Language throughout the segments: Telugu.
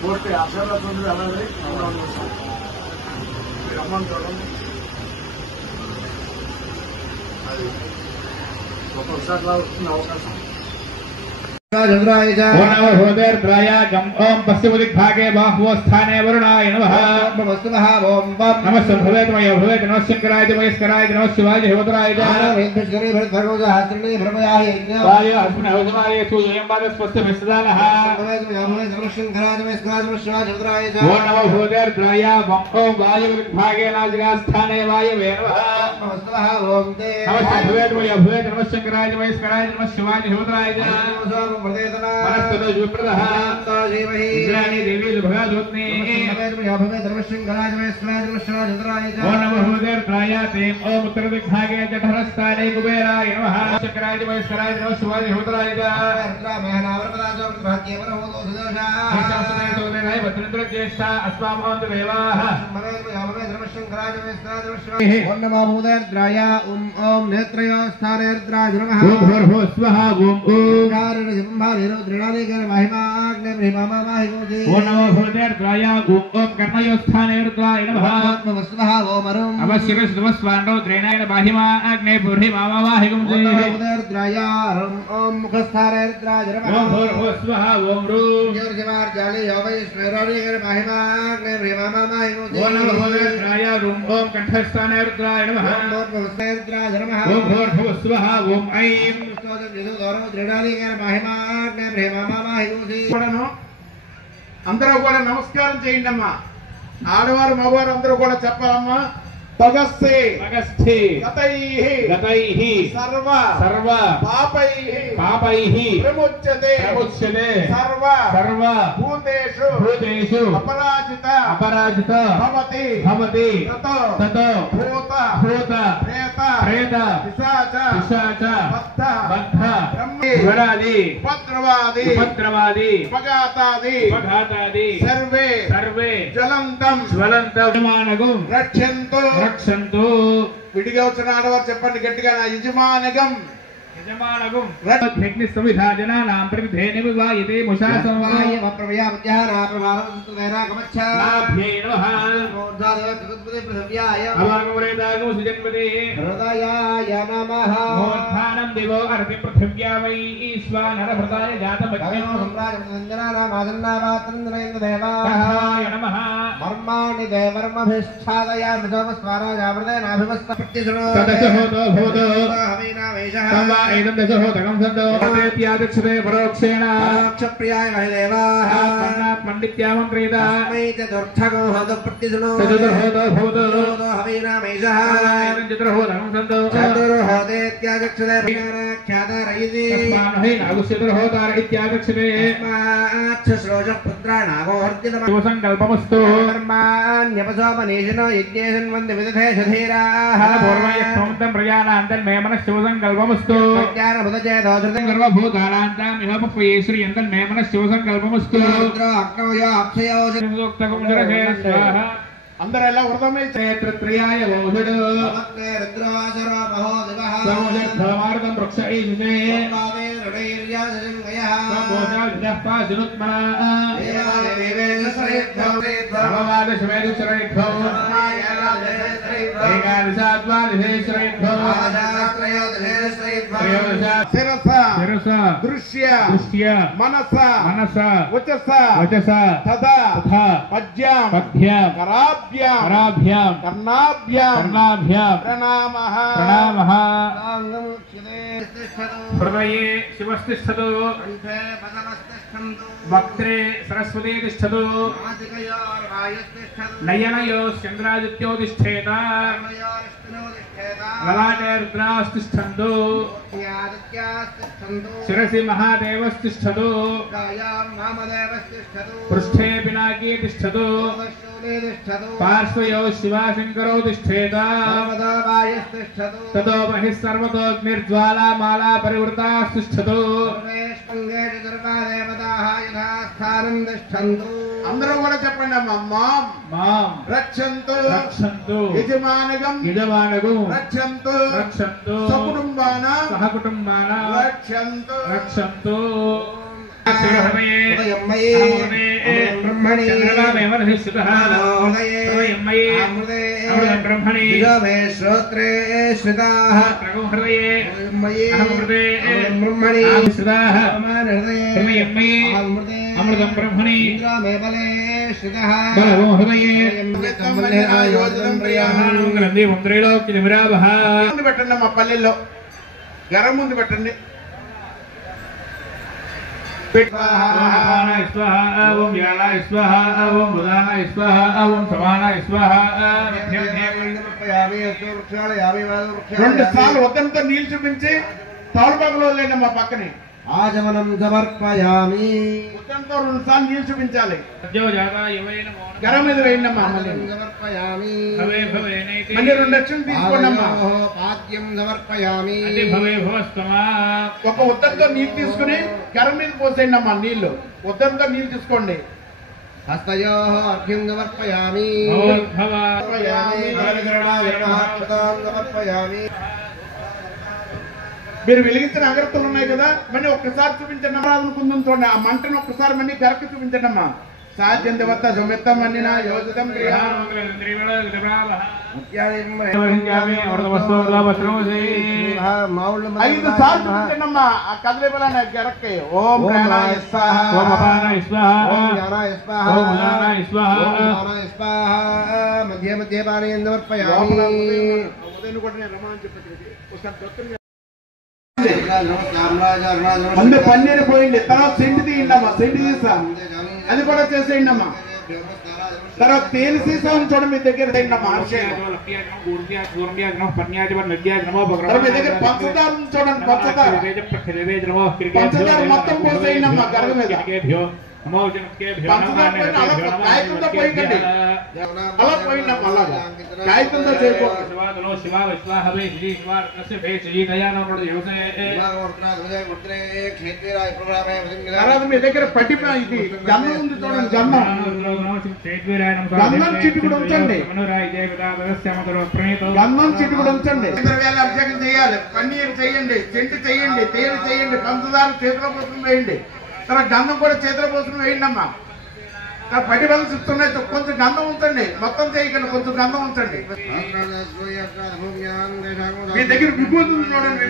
పూర్తి ఆశీర్వాదం ఉంది. అలాగే అమ్మని చూడండి. అది ఒక్కొక్కసారి వస్తుంది అవకాశం. ओम पश्चिम दिग्भागे बाहुव स्थाने वरुणाय नमः नमः ओम नमः भवेतमय भवेत नमः शंकराय महेश्वराय नमः शिवाय देवतराय वाय अस्मिन् अवसराय सूर्यं पादस्पस्य विसदानः ओम नमः भवेद्राय ओम वायु दिग्भागे नाजिका स्थाने वायवे नमः ओम नमः भवेतमय भवेत नमः शंकराय महेश्वराय नमः शिवाय देवतराय देवी भगवती ओम उत्तर दिग्भागे जठरस्थाने कुबेराय नमः शंकराय महेश्वराय नमः शिवाय देवतराय ज्येष्ठा अस्माकं देवाः ओम नमो भूदेर्द्राय ओम नेत्रयो स्थानेर्द्राय नमः ओम भूर्भुवः स्वः ओम ओम नमो भूदेर्द्राय ओम कर्णयो स्थानेर्द्राय नमः अवश्यस्वाण्डो द्रेणाय बाहिमा अग्ने पूर्हि मामावाहिगुं भूदेर्द्राय ओम मुखस्थानेर्द्राय नमः ओम भूर्भुवः स्वः ओम रूम योर्जमार्जाले योवैश्वराय बाहिमा अग्ने मामावाहिगुं ओम नमो भूदेर्द्राय ओम कंठस्थानेर्द्राय नमः ओम मुखस्थानेर्द्राय नमः ओम भूर्भुवः स्वः ओम ऐं అందరూ కూడా నమస్కారం చేయండి అమ్మా. ఆడవారు మగవారు అందరూ కూడా చెప్పాలమ్మా. తగస్సే తగస్థే గతైః గతైః సర్వ సర్వ పాపైః పాపైః ప్రముచ్యతే ప్రముచ్యతే సర్వ సర్వ భూతేషు భూతేషు అపరాజిత అపరాజిత భవతి భవతి తతో భూత భూత ప్రేత ప్రేత పిశాచ పిశాచ బద్ధ బద్ధ బ్రహ్మి జ్వరాది ఉపద్రవాది ఉపద్రవాది ఉపఘాతాది ఉపఘాతాది సర్వే సర్వే జ్వలంతం జ్వలంతమానగం రక్షంతు రక్షంతు. విడిగా వచ్చిన ఆడవారు చెప్పండి గట్టిగా. నా యజమానగం యజమానగం అగ్ని సవిధాజనానాం ప్రతిధేని వివాయతే ముషాసంవాయ నాభ్యై నమః అవాగమరేదాగో సుజన్మదే హృదయాయ నమః మోత్థానం దేవో అర్తి పృథివ్యా వై ఈశ్వరః హృదయ జాతమగ్నిం సంప్రాజనందనారామాతంద్రేంద్రదేవాయ నమః మర్మాణి దేవర్మభిష్ఠాదయామి సోమస్వారాజామృతేనాభిమస్త ప్రత్యశునో తదశోతో భూతో హవీనావేషః ఏదం దశహోతకం సందో అతేత్యాదక్షతే పరోక్షేణ అక్షప్రియాయ మహిదేవాః పండిత్యామంత్రేత చతుర్థకో హోత ప్రత్యశునో చతుర్హోతో భూతో హవీనావేషః ఏదం చతుర్హోతకం సందో చతుర్హోతేత్యాదక్షతే ఖ్యాతారయితి తస్మాన్హి నాగుచతుర్హోతార ఇత్యాదక్షతే తస్మాచ్ఛశ్లోష పుత్రాణాగోర్జితమ సంకల్పమస్తు కర్మాణ్యపసోమనీషినో యజ్ఞేషన్వంది విదధేషధీరాః పూర్వయక్షోమంతం ప్రజానాంతం మే మనః సంకల్పమస్తు అందరూ ఎలా వృధమే క్షేత్రత్రయాయ ఓషడు దృశ్య మనస వచస తథా పద్యాం కరాభ్యాం కర్ణాభ్యాం ప్రణామః హృదయే శివస్తిష్ఠతు వక్త్రే సరస్వతీ తిష్ఠతు నయనయో చంద్రాదిత్యో తిష్ఠేత లలాటే రుద్రాస్తిష్ఠంతు శిరసి మహాదేవస్తిష్ఠతు పృష్ఠే పినాకీ తిష్ఠతు పార్శ్వయో శివశంకరో తిష్ఠేత తతో బహిః సర్వతోగ్నిర్జ్వాలా మాలా పరివృతాస్తిష్ఠతు అందరూ కూడా చెప్పండి అమ్మా. మాం మాం రక్షంతు రక్షంతు యజమానగం రక్షంతు సకుటుంబాన రక్షంతు రక్షంతు శ్రోత్రే శ్రుతాః హృదయే బ్రహ్మణి అమృతం బ్రహ్మణి ఇంద్రమేబలే శ్రుతః బలవం హృదయే ముందు పెట్టండి అమ్మా. పల్లెల్లో గరం ముందు పెట్టండి. ఓం వ్యాళాయ స్వాహ ఓం బుధాయ స్వాహ ఓం సమానాయ స్వాహ 2 సార్లు ఉద్దంతో నీళ్ళు చూపించి తోలబాగులో లేండి మా పక్కనే. ఆజమనం సమర్పయామి. ఉద్దంతో 2 సార్లు నీళ్ళు చూపించాలి. గరం మీద వేయండి అమ్మా. సమర్పయామి. మళ్ళీ 2 అక్షరం తీసుకోండి అమ్మా. పాద్యం సమర్పయామి. ఒక ఉద్దంతో నీళ్ళు తీసుకుని గరం మీద పోసేయండి అమ్మా. నీళ్లు ఉద్దంతో నీళ్ళు తీసుకోండి. హస్తయోః అర్ఘ్యం సమర్పయామి. సమర్పయామి. మీరు వెలిగించిన అగరత్తులు ఉన్నాయి కదా, మళ్ళీ ఒక్కసారి చూపించండి అమ్మా. కుందం చూడండి. ఆ మంటను ఒక్కసారి మళ్ళీ గరక చూపించండి అమ్మా. సాధ్యం దేవత సుమిత్తం మన్నిన యోజితం ప్రియా 5 సార్లు చూపించండి అమ్మా. ఆ కదలే బలాన్ని గరక్కి. ఓం ప్రాణాయ స్వాహ ఓం అపానాయ స్వాహ ఓం జ్ఞానాయ స్వాహ ఓం ఉదానాయ స్వాహ ఓం ప్రాణాయ స్వాహ. మధ్య మధ్య పానీయం లోపల సమర్పయామి. ఉదయం కూడా నేను రమ్మని చెప్పి ఒకసారి దొక్కని రామరాజ ముందు పన్నీరు పోయింది. తర్వాత సెంటు తీయండి అమ్మా. సెంటు తీసా అది కూడా చేసేయండి అమ్మా. తర్వాత తేనె సీసా చూడండి మీ దగ్గర చేయండి అమ్మా. తర్వాత మీ దగ్గర పంచదార చూడండి. పంచదార మొత్తం పోసేయండి అమ్మా గరగ మీద. పంచదార పైన అలా కాగితంతో పోయిందండి. అలా పోయిందమ్మా. అలాగా కాగితంతో చేయకూడదు. తర్వాత మీ దగ్గర పట్టి ఇది గన్నం ఉంది చూడండి. గన్నం చిట్టుకుడు ఉంచండి. గన్నం చిట్టుకుడు ఉంచండి. అభిషేకం చేయాలి. పన్నీరు చేయండి. చెంటు చేయండి. తేనె చేయండి. పంచదార చేతిలో పోసుకుని వేయండి. తర్వాత గంధం కూడా చేతిలో పోసుకుని వేయండి అమ్మా. పట్టి బలం చూస్తున్నాయి. కొంచెం గంధం ఉంచండి. మొత్తం చేయకండి. కొంచెం గంధం ఉంచండి. మీ దగ్గర విభూతి ఉంది చూడండి.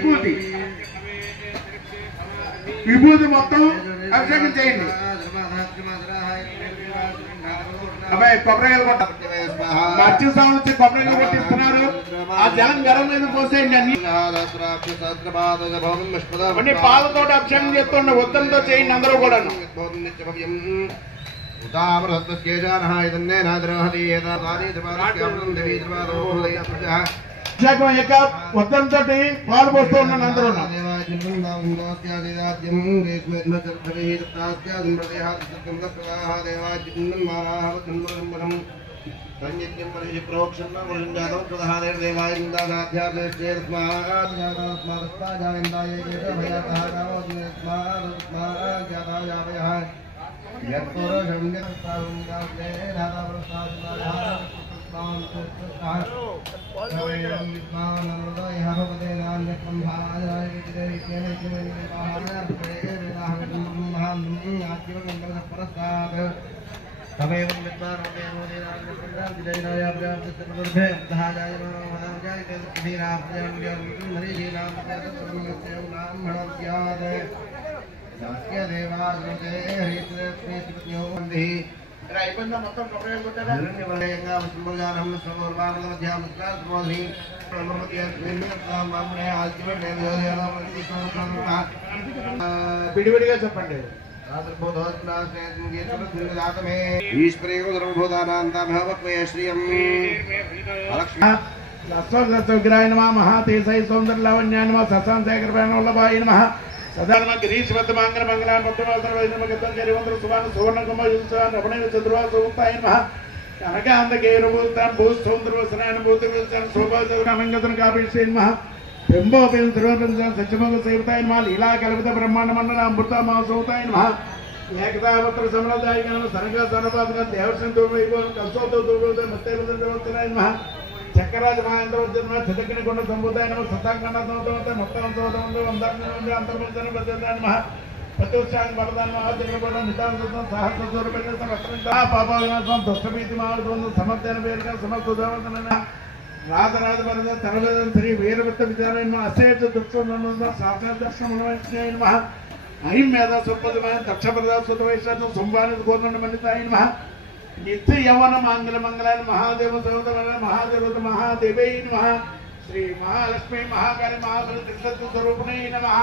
విభూతి మొత్తం అభిషేకం చేయండి. అబ్బాయి కొబ్బరికాయలు మర్చి సాగు నుంచి కొబ్బరికాయలు కొట్టిస్తున్నారు. ఆ జలం గరం మీద పోసేయండి. అన్ని పాలతో అభిషేకం చేస్తుండే. ఉద్దంతో చేయండి అందరూ కూడా. అభిషేకం యొక్క ఉద్దంతో పాలు పోస్తూ ఉన్నాను అందరూ. మొత్తం కొబ్బరికాయలు కొట్టారా? విడివిడిగా చెప్పండి. విగ్రహాయ నమః మహాతేజాయ సౌందర్య లావణ్యాయ నమః సత్సాంశేఖర వల్లభాయ నమః సదానమ గిరీశ్ వర్ధమాంగన మంగళాన్ సువర్ణ కుమార్ రమణ చంద్రవాస ఉపాయ నమః కనకాంతకేరుభూతాన్ భూసౌందర్వసనాన్ని భూతవిల్సాన్ శోభానంగతన కాపేశ్వర నమః బింబోపేం సర్వపంచాన్ సత్యమోగ సేవతాయ నమః లీలా కల్పిత బ్రహ్మాండ మండల అమృత మహాసౌతాయ నమః ఏకతాపత్ర సమలదాయకం సనగా సనపాదగా దేవసం తూర్వైపోవడం కల్సోతో తూర్వోదయం మస్తైవదండవత్తరాయ నమః చక్రరాజ మహేంద్రోజన్మ చిదగ్ని కొండ సంబుధాయ నమః సతాంగణాత్మత మొత్తం సోదరంలో అందరినీ అంతర్మంతన బద్ధాయ నమః ప్రత్యుత్సాహం వరదాన మహాజగణ నితాంతం సహస్ర స్వరూపేణ వస్త్రంత పాప వినాశం దుష్టభీతి మాడుతుంది సమర్థన పేరుగా సమర్థ దేవతన రాధరాజ వరద తరవేదం శ్రీ వీరభద్ర విద్యాలయం అశేష దుఃఖం సాక్షాత్ దర్శనం నమః అహిం మేధా సుపదమైన దక్ష ప్రదాసుత వైశాఖం సంవానిత గోర్ణ మండితాయ నమః నిత్య యవన మంగళ మంగళాయ మహాదేవ సర్వత మహాదేవత మహాదేవై నమః శ్రీ మహాలక్ష్మి మహాకాళి మహాబలి త్రిశక్తి స్వరూపిణై నమః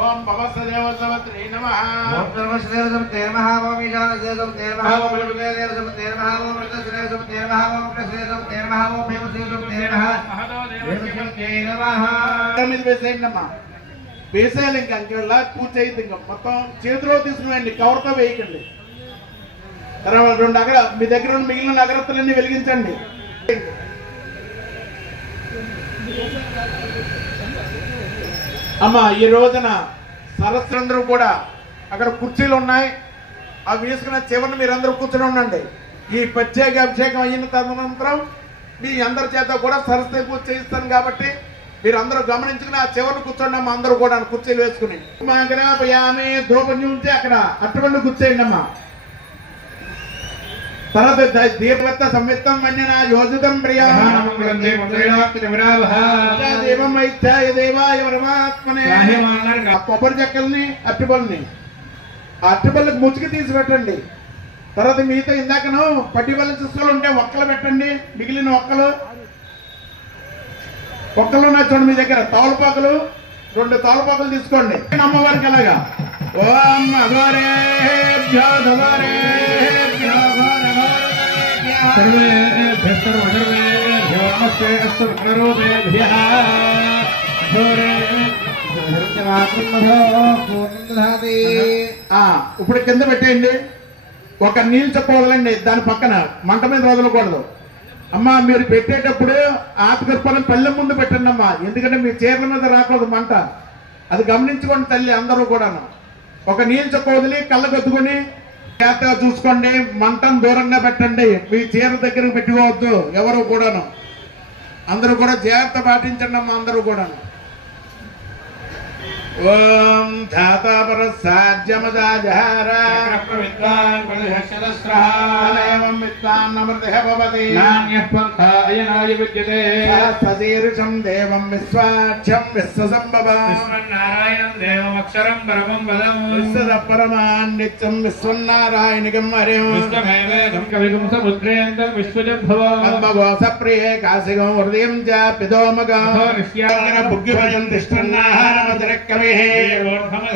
ఓం భవసదేవ సవత్రే నమః ఓం సర్వశ్రేయ సమతే నమః ఓం ఈశానశ్రేయ సమతే నమః ఓం బలదేవ సమతే నమః ఓం రుద్రశ్రేయ సమతే నమః ఓం కృష్ణశ్రేయ సమతే నమః ఓం భీమశ్రేయ సమతే నమః దేవశ్రేయ నమః మీద వేసేయండి అమ్మా వేసేయాలి ఇంకా అంకెళ్ళ పూజ అయింది ఇంకా మొత్తం చేతిలో తీసుకునేయండి కవర్తో వేయకండి తర్వాత 2 అక్కడ మీ దగ్గర ఉన్న మిగిలిన అగరత్తులన్నీ వెలిగించండి అమ్మా ఈ రోజున సరస్సులందరూ కూడా అక్కడ కుర్చీలు ఉన్నాయి అవి వేసుకున్న చివరిని మీరందరూ కూర్చొని ఉండండి ఈ ప్రత్యేక అభిషేకం అయిన తదనంతరం మీ అందరి చేత కూడా సరస్వతి పూజ చేయిస్తాను కాబట్టి మీరు అందరూ గమనించుకుని ఆ చివరిని కూర్చోండి అమ్మా అందరూ కూడా కుర్చీలు వేసుకుని ధూపం ఉంచి అక్కడ అట్టుబండి కూర్చేయండి అమ్మా తర్వాత దీర్ఘత్త సంవిత్తం మన్యన యోజితం ప్రియా దేవం ఇచ్చాయ దేవాయ పరమాత్మనే కొబ్బరి చెక్కల్ని అట్టిపల్ని ఆ అట్టిపల్లికి ముచ్చుకి తీసి పెట్టండి తర్వాత మిగతా ఇందాకను పట్టిపల్లి చూసుకోలు ఉంటే ఒక్కలు పెట్టండి మిగిలిన ఒక్కలు ఉన్నాయి చూడండి మీ దగ్గర తోలపాకులు 2 తోలపాకులు తీసుకోండి అమ్మవారికి అలాగా ఓం అఘోరేభ్యో ఘోరేభ్యో ఇప్పుడు కింద పెట్టేయండి ఒక నీళ్ళు చొక్క వదలండి దాని పక్కన మంట మీద వదలకూడదు అమ్మా మీరు పెట్టేటప్పుడు ఆత్మకర్పణం పళ్ళెం ముందు పెట్టండి అమ్మా ఎందుకంటే మీ చీరల మీద రాకూడదు మంట అది గమనించుకోండి తల్లి అందరూ కూడాను ఒక నీళ్ళు చొక్క వదిలి కళ్ళగొద్దుకొని జాగ్రత్తగా చూసుకోండి మంటను దూరంగా పెట్టండి మీ చీర దగ్గరకు పెట్టుకోవద్దు ఎవరు కూడాను అందరూ కూడా జాగ్రత్త పాటించండి అమ్మా అందరూ కూడాను ఓం ధాతాపరసాధ్యమదాజహారీషం దేవం విశ్వాఖ్యం విశ్వసంభవం దేవమక్షరం పరమం పదం విశ్వపరమాన్ నిత్యం విశ్వన్నారాయణికం హరిం విశ్వమేవేదం కవిగం సముద్రేంద్రం విశ్వజద్భవం ప్రియే కాశిగం హృదయం చ పిదోమగం బుగ్గిభయం తిష్టన్నాహారమతిరక్కవి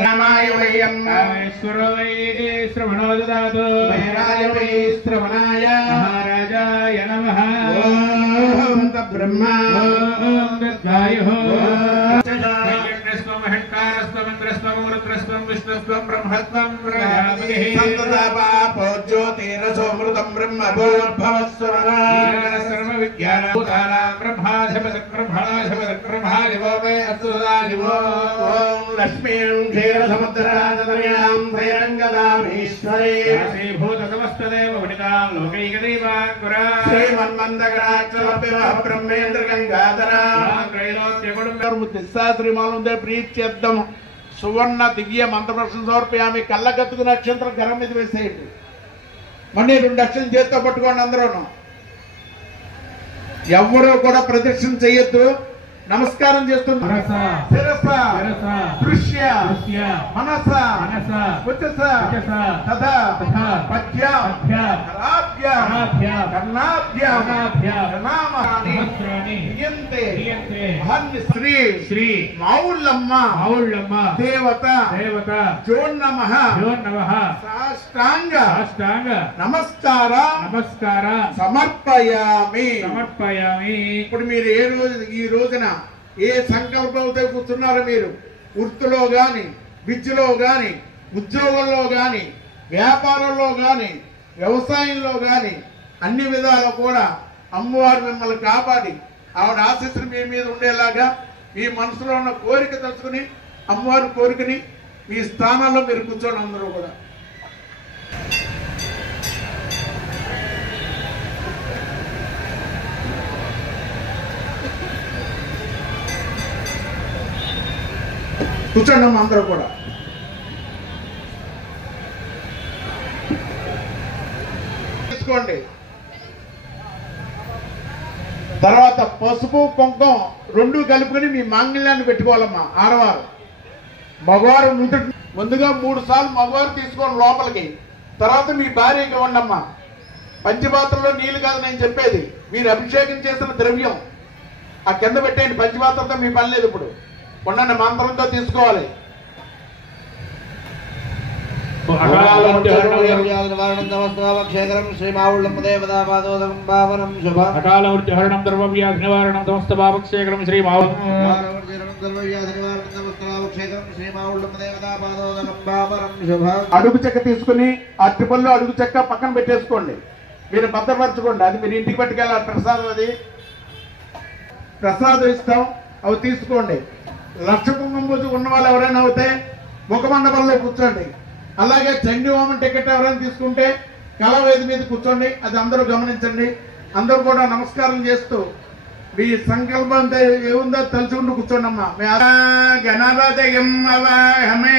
రామాయ వయం శ్రవణో దదాతు శ్రవణాయ మహారాజాయ నమః ఓం బ్రహ్మా ఓం దర్గాయః శ్రీకృష్ణస్వం మహంకారస్వం ఇంద్రస్వం రుద్రస్వం విష్ణుస్వం బ్రహ్మస్వం ప్రజాపతిః సంతతాపో జ్యోతిరసోమృతం బ్రహ్మభూర్భవస్వరా సర్వ విజ్ఞానాభూతానాం బ్రహ్మాధిపతిర్బ్రహ్మాధిపతిర్బ్రహ్మాదివో మే అస్తుదాదివో ఓం లక్ష్మీం క్షీరసముద్రాజనయాం శ్రీరంగదామీశ్వరే శ్రీభూత సమస్తదేవ వనితాం లోకైకదైవాంకురా శ్రీమన్మందకరాక్షలభ్య బ్రహ్మేంద్ర గంగాధరా శ్రీమాలందే ప్రీత్యర్థం సువర్ణ దివ్య మంత్రప్రశ్న సమర్పయామి కళ్ళగత్తుకు నక్షత్రం గరం మీద వేసేయండి మళ్ళీ 2 అక్షరం చేతితో పట్టుకోండి అందరూ ఎవ్వరూ కూడా ప్రదక్షిణ చేయొద్దు నమస్కారం చేస్తున్నారు శిరస దృశ్య మనస ఉచస తథా పద్యం కరాభ్యాం కర్ణాభ్యాం శ్రీ మౌళ్ళమ్మ దేవత జోన్నమః సాష్టాంగ నమస్కార సమర్పయామి. ఇప్పుడు మీరు ఈ రోజున ఏ సంకల్పంతో కూర్చున్నారో మీరు వృత్తిలో గాని విద్యలో గాని ఉద్యోగంలో గాని వ్యాపారంలో గాని వ్యవసాయంలో గాని అన్ని విధాలు కూడా అమ్మవారు మిమ్మల్ని కాపాడి ఆవిడ ఆశీస్సులు మీ మీద ఉండేలాగా మీ మనసులో ఉన్న కోరిక తలుచుకుని అమ్మవారి కోరికని మీ స్థానాల్లో మీరు కూర్చోండి అందరూ కూడా. కూర్చోండి అమ్మ అందరూ కూడా. తీసుకోండి. తర్వాత పసుపు కుంకుమ రెండు కలుపుకొని మీ మాంగళ్యాన్ని పెట్టుకోవాలమ్మా. ఆడవారు మగవారు ముందుగా 3 సార్లు మగవారు తీసుకోండి లోపలికి. తర్వాత మీ భార్యకి ఇవ్వండమ్మా. పంచపాత్రలో నీళ్లు కాదు నేను చెప్పేది, మీరు అభిషేకం చేసిన ద్రవ్యం ఆ కింద పెట్టేయండి. పంచపాత్రతో మీ పని లేదు. ఇప్పుడు ఉండండి, మంత్రంతో తీసుకోవాలి. అడుగు చెక్క తీసుకుని అరటిపళ్ళు అడుగు చెక్క పక్కన పెట్టేసుకోండి. మీరు భద్రపరచుకోండి. అది మీరు ఇంటికి పట్టుకెళ్ళాలి. ప్రసాదం, అది ప్రసాదం ఇస్తాం, అవి తీసుకోండి. లక్ష కుంకుమ పూజ ఉన్న వాళ్ళు ఎవరైనా అవుతే ముఖమండపంలో కూర్చోండి. అలాగే చండీ హోమం టికెట్ ఎవరైనా తీసుకుంటే కళావేది మీద కూర్చోండి. అది అందరూ గమనించండి. అందరూ కూడా నమస్కారం చేస్తూ మీ సంకల్పం ఏముందో తలుచుకుంటూ కూర్చోండి అమ్మా. గణపతిం అవాహమే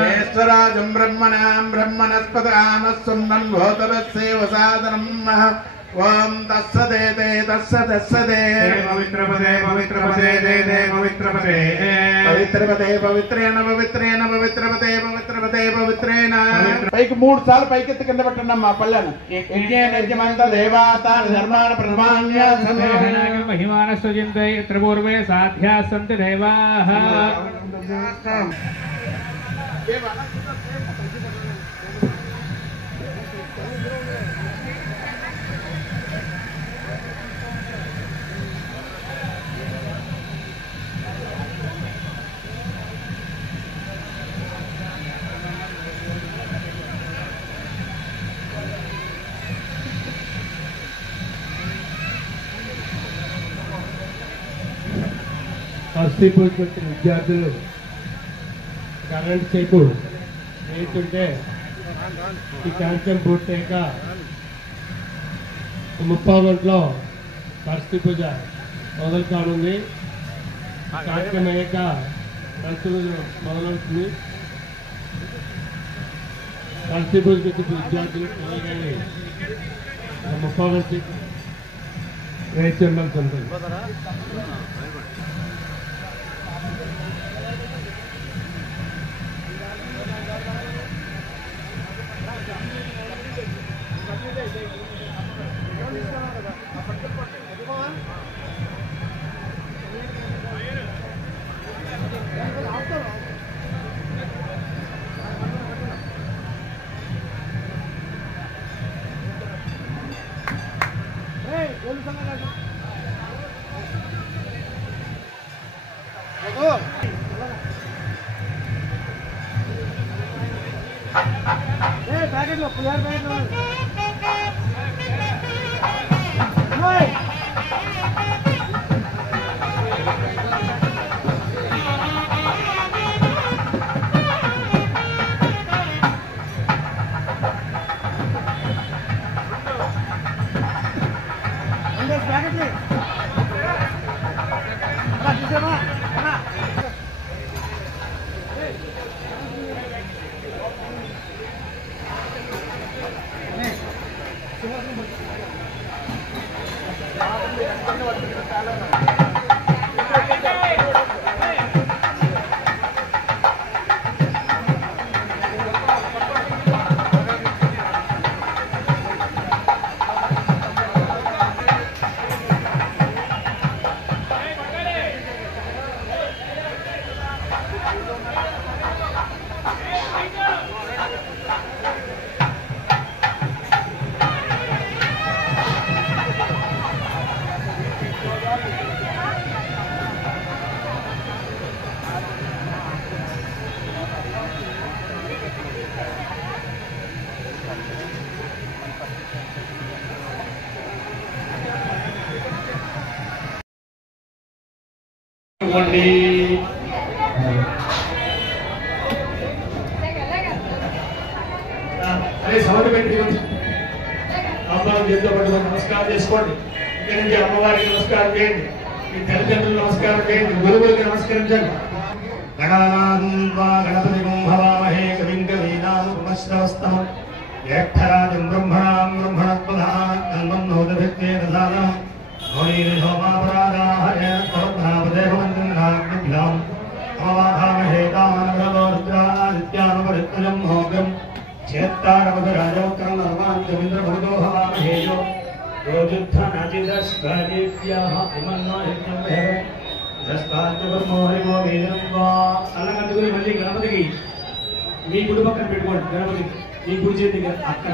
జ్యేష్ఠరాజం బ్రహ్మణస్పదానస్సున్నం భూతలస్సేవ సాదనం. ఓం తస్సదేతే తస్సదే పవిత్రపదే పవిత్రపదే దే పవిత్రపదే పవిత్రపదే పవిత్రేణ పవిత్రేణ పవిత్రపదే పవిత్రపదే పవిత్రేణ. పైకి 3 సార్లు పైకెత్తి కింద పెట్టండి అమ్మా పళ్ళను. యజ్ఞమంత దేవాత ధర్మాన ప్రమాణ్య మహిమాన సృజంతే యత్ర పూర్వే సాధ్యా సంతి దేవాః. ఫస్ట్ పూజకి వచ్చిన విద్యార్థులు కరెంట్ సేపు వేస్తుంటే ఈ కార్యక్రమం పూర్తయ్యాక 30 గంటలో సరస్వతి పూజ మొదలు కానుంది. కార్యక్రమం అయ్యాక సరస్వతి పూజ మొదలవుతుంది. సరస్వతి పూజకి వచ్చిన విద్యార్థులు పిల్లలు 30 గంటలు వేచి ఉండాల్సి ఉంటుంది. ప్యాకెట్లో పులిహార ప్యాకెట్లో ప్యాకెట్లు చూసామా. పెట్టి అమ్మవారికి ఎంతో పట్టుకొని నమస్కారం చేసుకోండి. ఇక్కడ నుంచి అమ్మవారికి నమస్కారం చేయండి, మీ తల్లిదండ్రులు నమస్కారం చేయండి, గురువులకి నమస్కరించండి. గణపతి హవామహే కవిం కవీనాముపమశ్రవస్తమం జ్యేష్ఠరాజం బ్రహ్మణాం బ్రహ్మణస్పదాన్ కల్పం నోదభిత్తేన సాదనం మౌనీశోమాపరాధాయ సౌభ్రాపదేహమంత్రిం అమవాధామహే తామనవరుద్రాదిత్యానుపరిత్వజం మోగం చేత్తారమధురాజోత్తరం నర్మాంతమింద్ర భూతో హవామహేయో యోజుద్ధ నాచిదస్వాదిత్యాః ఇమన్నాహిత్యం భవ దస్వాద్యవర్మో హరిమో వేదం వా అన్నగందుకుని మళ్ళీ గణపతికి మీ గుడి పక్కన పెట్టుకోండి. గణపతికి మీ గుడి చేతికి అక్కడ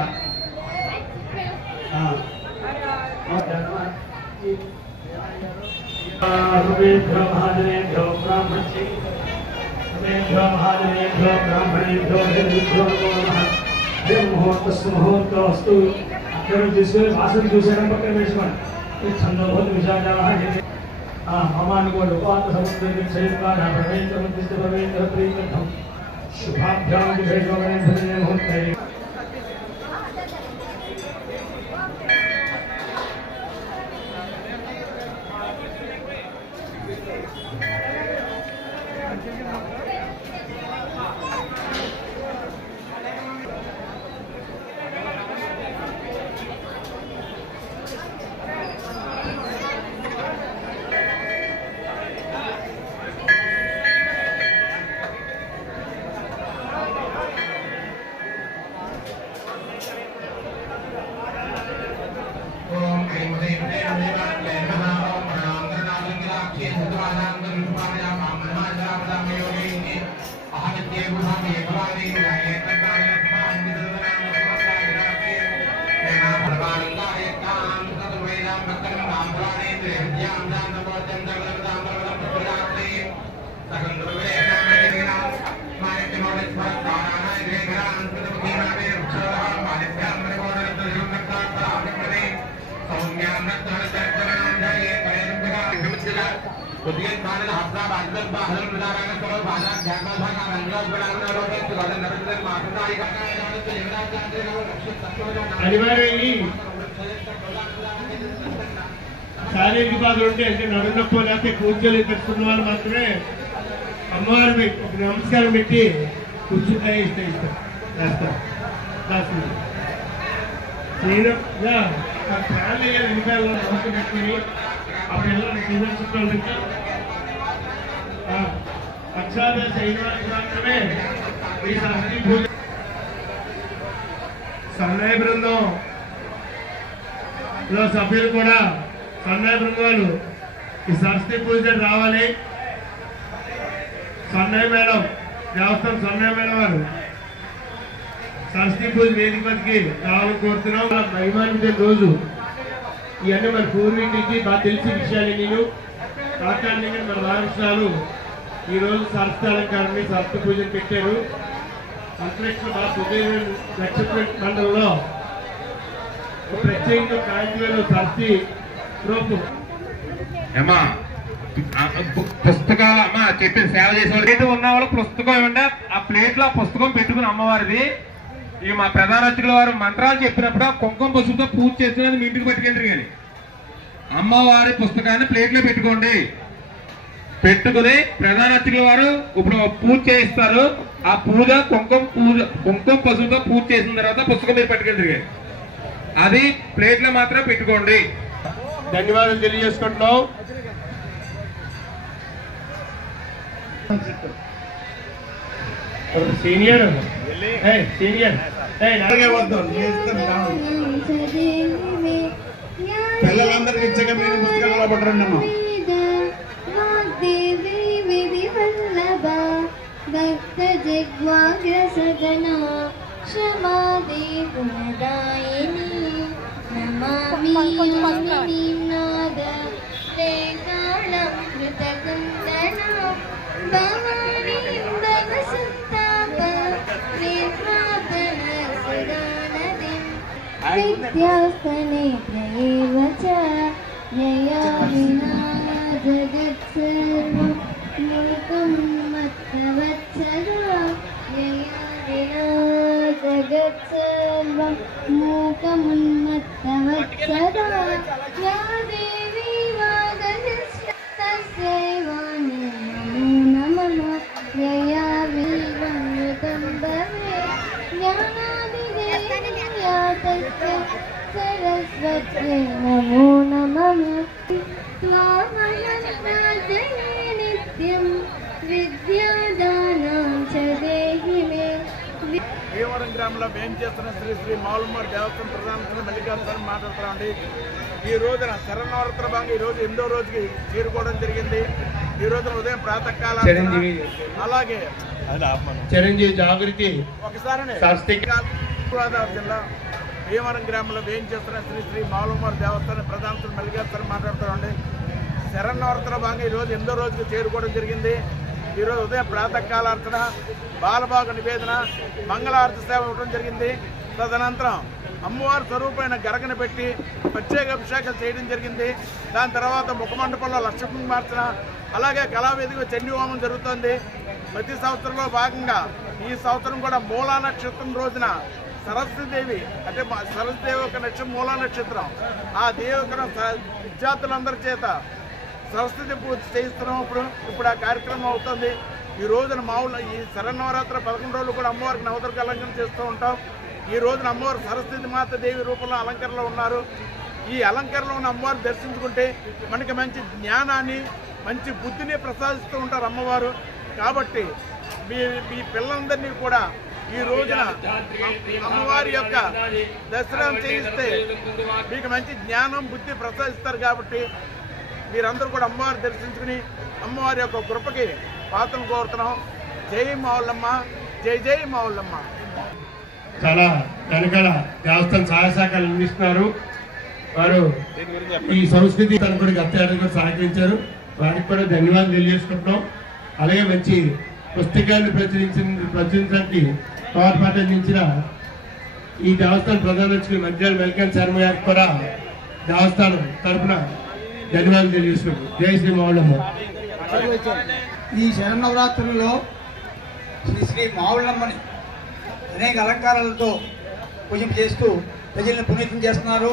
మహాజనేభ్యో బ్రాహ్మణేభ్యో బ్రాహ్మణేభ్యో ముహూర్తస్సు ముహూర్తస్తు. అక్కడ తీసుకొని వాసన చూసారం పక్కన వేసుకోండి. ఛందోభూత విశాఖ అమ్మానుకోండి. ఉపాత సముద్రం ప్రీతం శుభాభ్యాం ముహూర్తే శారీరక బాధలు ఉంటే అంటే నడునొప్పి లేకపోతే కూర్చొని పెట్టుకున్న వాళ్ళు మాత్రమే అమ్మవారు ఒక నమస్కారం పెట్టి కూర్చుంటాయి ఇస్తారు. ఫ్యామిలీ వెనకాల నమ్మకం పెట్టుకుని ఆ పిల్లలు సీజన్ చుట్టాలు పెట్టి అక్షాదశ అయినవారికి మాత్రమే ఈ షష్ఠి పూజ. సన్నాయి బృందంలో సభ్యులు కూడా సన్నాయి బృందాలు ఈ షష్ఠి పూజ రావాలి. సన్నాయి మేడం దేవస్థానం సన్నాయి మేడం వారు షష్ఠి పూజ వేదికకి రావాలని కోరుతున్నాం. మహిమాన్విత రోజు ఇవన్నీ మన పూర్వీకులకి బాగా తెలిసిన విషయాలు. నేను కాకాండంగా మన రామకృష్ణాలు ఈ రోజు సరస్వతి అలంకారాన్ని సరస్వతి పూజను పెట్టారు. అంతరిక్ష బాగా సుదీర్ఘ నక్షత్ర మండలంలో ప్రత్యేకంగా కాంతివేలు సరస్వతి రూపం పుస్తకాలు అమ్మ చెప్పిన సేవ చేసే వాళ్ళు ఉన్న వాళ్ళకి పుస్తకం ఇవ్వండి. ఆ ప్లేట్ లో పుస్తకం పెట్టుకుని అమ్మవారిది ఇక మా ప్రధాన అర్చకుల వారు మంత్రాలు చెప్పినప్పుడు కుంకుమ పసుపుతో పూజ చేస్తున్నది మీ ఇంటికి పట్టుకెళ్ళరు. కానీ అమ్మవారి పుస్తకాన్ని ప్లేట్ లో పెట్టుకోండి. పెట్టుకుని ప్రధాన అర్చకుల వారు ఇప్పుడు పూజ చేయిస్తారు. ఆ పూజ కుంకుమ పసుపుతో పూజ చేసిన తర్వాత పుస్తకం మీరు పట్టుకెళ్ళరు. కానీ అది ప్లేట్ లో మాత్రం పెట్టుకోండి. ధన్యవాదాలు తెలియజేసుకుంటున్నాం. సీనియర్ సీనియర్ పిల్లలందరికీ ఇచ్చగా మీరు పుస్తకాలు పట్టరండి అమ్మా. భక్త జిగ్వాగ్ర సగన క్షమాదే గుణదాయిని నమామి నాద రేకాళం కృతకుందన భవానీ భవసంతాప నిర్వాపన సురానది విద్యాస్తనే ప్రయేవ చ యయా వినా జగత్సర్వం మూకం మత్తవత్సరా యయా వినా జగత్ तत्सर्वं मूकमुन्मत्तवत्सदा या देवी वागदस्तस्यैवानि नमो नमः यया विवमृतं भवेत् ज्ञानादिदेव्या तस्य सरस्वत्यै नमो नमः त्वामनन्तजये नित्यं विद्यादानं च देहि मे భీమవరం గ్రామంలో మేము చేస్తున్న శ్రీ శ్రీ మావులమ్మ దేవస్థానం ప్రధాన మల్లికార్జున మాట్లాడుతున్నామండి. ఈ రోజున శరన్నవరాత్రి భాగంగా ఈ రోజు 8వ రోజుకి చేరుకోవడం జరిగింది. ఈ రోజున ఉదయం ప్రాతకాల అలాగే చిరంజీవి జాగృతి ఒకసారి జిల్లా భీమవరం గ్రామంలో వేయం చేస్తున్న శ్రీ శ్రీ మావులమ్మ దేవస్థానం ప్రధాన మల్లికార్జున మాట్లాడుతున్నామండి. శరన్నవరాత్రి భాగంగా ఈ రోజు 8వ రోజుకి చేరుకోవడం జరిగింది. ఈరోజు ఉదయం ప్రాతకాలార్చన, బాలభాగ నివేదన, మంగళారతి సేవ ఇవ్వడం జరిగింది. తదనంతరం అమ్మవారి స్వరూపమైన గరగను పెట్టి ప్రత్యేక అభిషేకాలు చేయడం జరిగింది. దాని తర్వాత ముఖమండపంలో లక్ష్మీ మార్చన, అలాగే కళావేదిక చండీ హోమం జరుగుతుంది. ప్రతి సంవత్సరంలో భాగంగా ఈ సంవత్సరం కూడా మూలా నక్షత్రం రోజున సరస్వతీదేవి అంటే సరస్వతీదేవి యొక్క నక్షత్రం మూలా నక్షత్రం. ఆ దేవి విద్యార్థులందరి చేత సరస్వతి పూజ చేయిస్తున్నాం. ఇప్పుడు ఆ కార్యక్రమం అవుతుంది. ఈ రోజున మామూలు ఈ శరన్నవరాత్రి 11 రోజులు కూడా అమ్మవారికి నవదుర్గ అలంకరణ చేస్తూ ఉంటాం. ఈ రోజున అమ్మవారు సరస్వతి మాత దేవి రూపంలో అలంకరణలో ఉన్నారు. ఈ అలంకరణలో ఉన్న అమ్మవారిని దర్శించుకుంటే మనకి మంచి జ్ఞానాన్ని, మంచి బుద్ధిని ప్రసాదిస్తూ ఉంటారు అమ్మవారు. కాబట్టి మీ పిల్లలందరినీ కూడా ఈ రోజున అమ్మవారి యొక్క దర్శనం చేయిస్తే మీకు మంచి జ్ఞానం, బుద్ధి ప్రసాదిస్తారు. కాబట్టి మీరందరూ కూడా అమ్మవారి దర్శించుకుని అమ్మవారి యొక్క కృపకి పాత్రను కోరుతున్నాం. జై మావులమ్మ, జై జై మావులమ్మ. చాలా వెనకాల దేవస్థానం సహాయ శాఖలు అందిస్తున్నారు. వారు ఈ సంస్కృతి తను కూడా గత సహకరించారు. వారికి కూడా ధన్యవాదాలు తెలియజేసుకుంటున్నాం. అలాగే మంచి పుస్తకాన్ని ప్రచురించడానికి తోడ్పాటు అందించిన ఈ దేవస్థానం ప్రధాన మధ్యాహ్నం వెల్కమ్ శర్మ గారికి కూడా దేవస్థానం తరఫున ధన్యవాదాలు తెలియజేసుకుంటాం. జై శ్రీ మావులమ్మ. ఈ శరన్నవరాత్రులలో శ్రీ శ్రీ మావులమ్మని అనేక అలంకారాలతో పూజ చేస్తూ ప్రజలను పునీతం చేస్తున్నారు.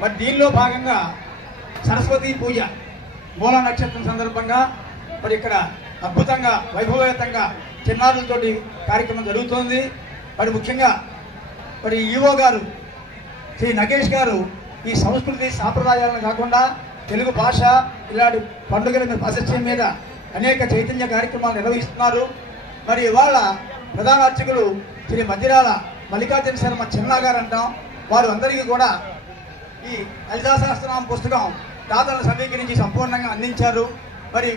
మరి దీనిలో భాగంగా సరస్వతి పూజ మూలా నక్షత్రం సందర్భంగా మరి ఇక్కడ అద్భుతంగా వైభవయుతంగా చిన్నారులతోటి కార్యక్రమం జరుగుతోంది. మరి ముఖ్యంగా మరి ఈవో గారు శ్రీ నగేష్ గారు ఈ సంస్కృతి సాంప్రదాయాలను కాకుండా తెలుగు భాష ఇలాంటి పండుగల మీద ప్రాశస్త్యం మీద అనేక చైతన్య కార్యక్రమాలు నిర్వహిస్తున్నారు. మరి ఇవాళ ప్రధాన అర్చకులు శ్రీ మధ్యరాల మల్లికార్జున శర్మ చిన్న గారు అంటాం. వారు అందరికీ కూడా ఈ లలితా సహస్రనామ పుస్తకం దాతలను సమీకరించి సంపూర్ణంగా అందించారు. మరి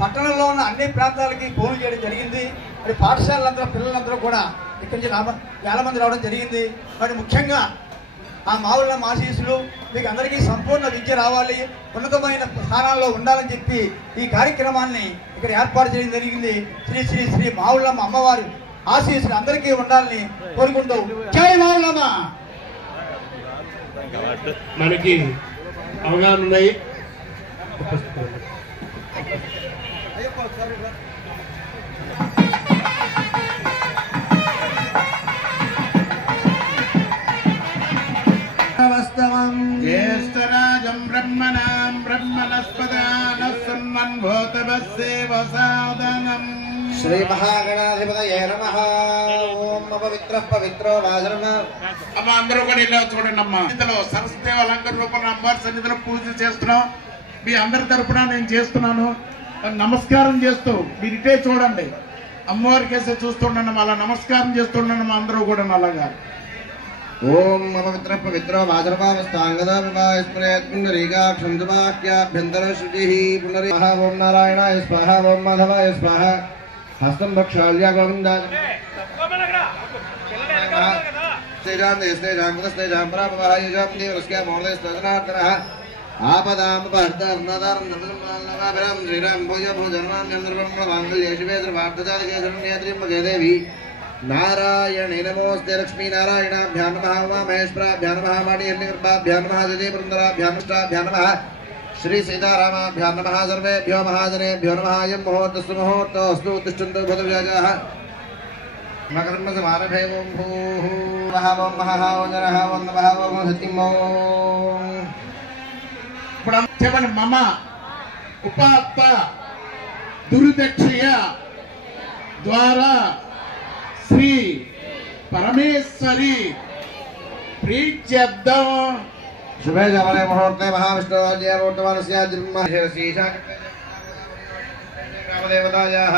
పట్టణంలో ఉన్న అన్ని ప్రాంతాలకి ఫోన్ చేయడం జరిగింది. మరి పాఠశాలలందరూ పిల్లలందరూ కూడా ఇక్కడి నుంచి వేల మంది రావడం జరిగింది. మరి ముఖ్యంగా ఆ మావులమ్మ ఆశీస్సులు మీకు అందరికీ సంపూర్ణ విద్య రావాలి, ఉన్నతమైన స్థానాల్లో ఉండాలని చెప్పి ఈ కార్యక్రమాన్ని ఇక్కడ ఏర్పాటు చేయడం జరిగింది. శ్రీ శ్రీ శ్రీ మావులమ్మ అమ్మవారి ఆశీస్సులు అందరికీ ఉండాలని కోరుకుంటూ జై మావులమ్మ. మనకి అవగాహన ఉన్నాయి. జ్యేష్ఠరాజం బ్రహ్మణాం బ్రహ్మణస్పదానః సన్మన్భూతవస్సేవసాదనం. శ్రీ మహాగణాధిపతయే నమః. ఓం పవిత్రః పవిత్రో వాజర్మ. అమ్మ అందరూ కూడా ఇలా చూడండి అమ్మా. ఇందులో సరస్వదేవ అలంకరణ రూపంలో అమ్మవారి సన్నిధిలో పూజ చేస్తున్నాం. మీ అందరి తరపున నేను చేస్తున్నాను. నమస్కారం చేస్తూ మీరు ఇటే చూడండి, అమ్మవారి కేసే చూస్తుండండి. అలా నమస్కారం చేస్తుండండి మా అందరూ కూడా అలాగా. ఓం పవిత్రః పవిత్రో వాజర్మావస్థాంగదా వివాహస్మరేత్ పుండరీకాక్షం దువాక్యాభ్యంతర శుచిః పునరి ఓం నారాయణాయ స్వాహ ఓం మాధవాయ స్వాహ. హస్తం భక్షాల్య గోవింద శ్రీరామ్ శ్రీరామ్ శ్రీరామ్ ప్రాపవాయుజాం దేవస్య మోదయస్తనార్దనః ఆపదామపహర్తార్నదారం నమః శ్రీరామ్ భూయ భూజన్మాం చంద్రబ్రహ్మ మాంగళ్య శివే సర్వార్థసాధకే శరణ్యేత్రిం దేవి. నారాయణే నమోస్తే లక్ష్మీనారాయణాభ్యాం నమః ఉమామహేశ్వరాభ్యాం నమః వాణీర్నికృపాభ్యాం నమః జయపురందరాభ్యాం ఇష్టాభ్యాం నమః శ్రీ సీతారామాభ్యాం నమః సర్వేభ్యో మహాజనేభ్యో నమః. అయం ముహూర్తస్తు ముహూర్తోస్తు తిష్టन्तు భద్రవ్యాజాః. మకర్మ సమారభే ఓం భూః మహావం మహావం నరహావం నమహావం సత్యమో. ఇప్పుడు చెప్పండి. మమ ఉపాత్త దుర్దక్షయ ద్వారా శ్రీ పరమేశ్వరి ప్రీత్యర్థం శుభే జవనే ముహూర్తే మహావిష్ణురాజ్యవర్తమానస్య జన్మదేవతాయాః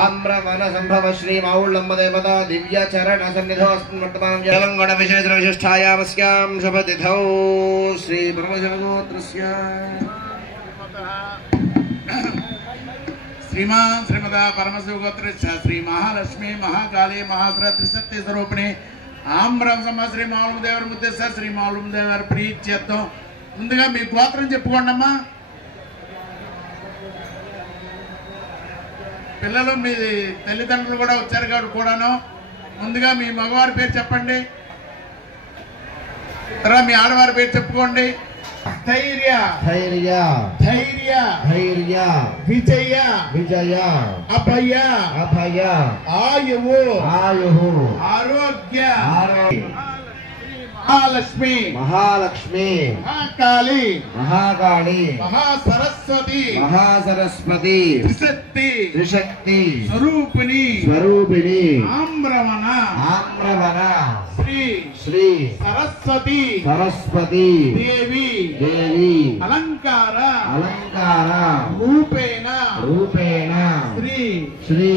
ఆమ్రవన సంభవ శ్రీ మావుళ్ళమ్మ దేవతా దివ్య చరణ సన్నిధో అస్మిన్ వర్తమానం తెలంగాణ విశేష విశిష్టాయామస్యాం శుభతిథౌ శ్రీ బ్రహ్మశివగోత్రస్య శ్రీమాన్ శ్రీమదా పరమశివగోత్రస్య శ్రీ మహాలక్ష్మి మహాకాళీ మహాసుర త్రిశక్తి స్వరూపిణి ఆమ్రం సమ శ్రీ మావులదేవర ముద్దేశ్వర శ్రీ మావులదేవర ప్రీత్యర్థం. ముందుగా మీ గోత్రం చెప్పుకోండి అమ్మా. పిల్లలు మీ తల్లిదండ్రులు కూడా వచ్చారు కాబట్టి కూడాను ముందుగా మీ మగవారి పేరు చెప్పండి, తర్వాత మీ ఆడవారి పేరు చెప్పుకోండి. ధైర్య ధైర్య ధైర్య ధైర్య విజయ విజయ అభయ అభయ ఆయువు ఆయుః ఆరోగ్య ఆరోగ్య మహాలక్ష్మి మహాలక్ష్మి మహాకాళి మహాకాళి మహాసరస్వతి మహాసరస్వతి త్రిశక్తి త్రిశక్తి స్వరూపిణి స్వరూపిణి ఆమ్రవణ ఆమ్రవన శ్రీ శ్రీ సరస్వతి సరస్వతి దేవి దేవి అలంకార అలంకార రూపేణ రూపేణ శ్రీ శ్రీ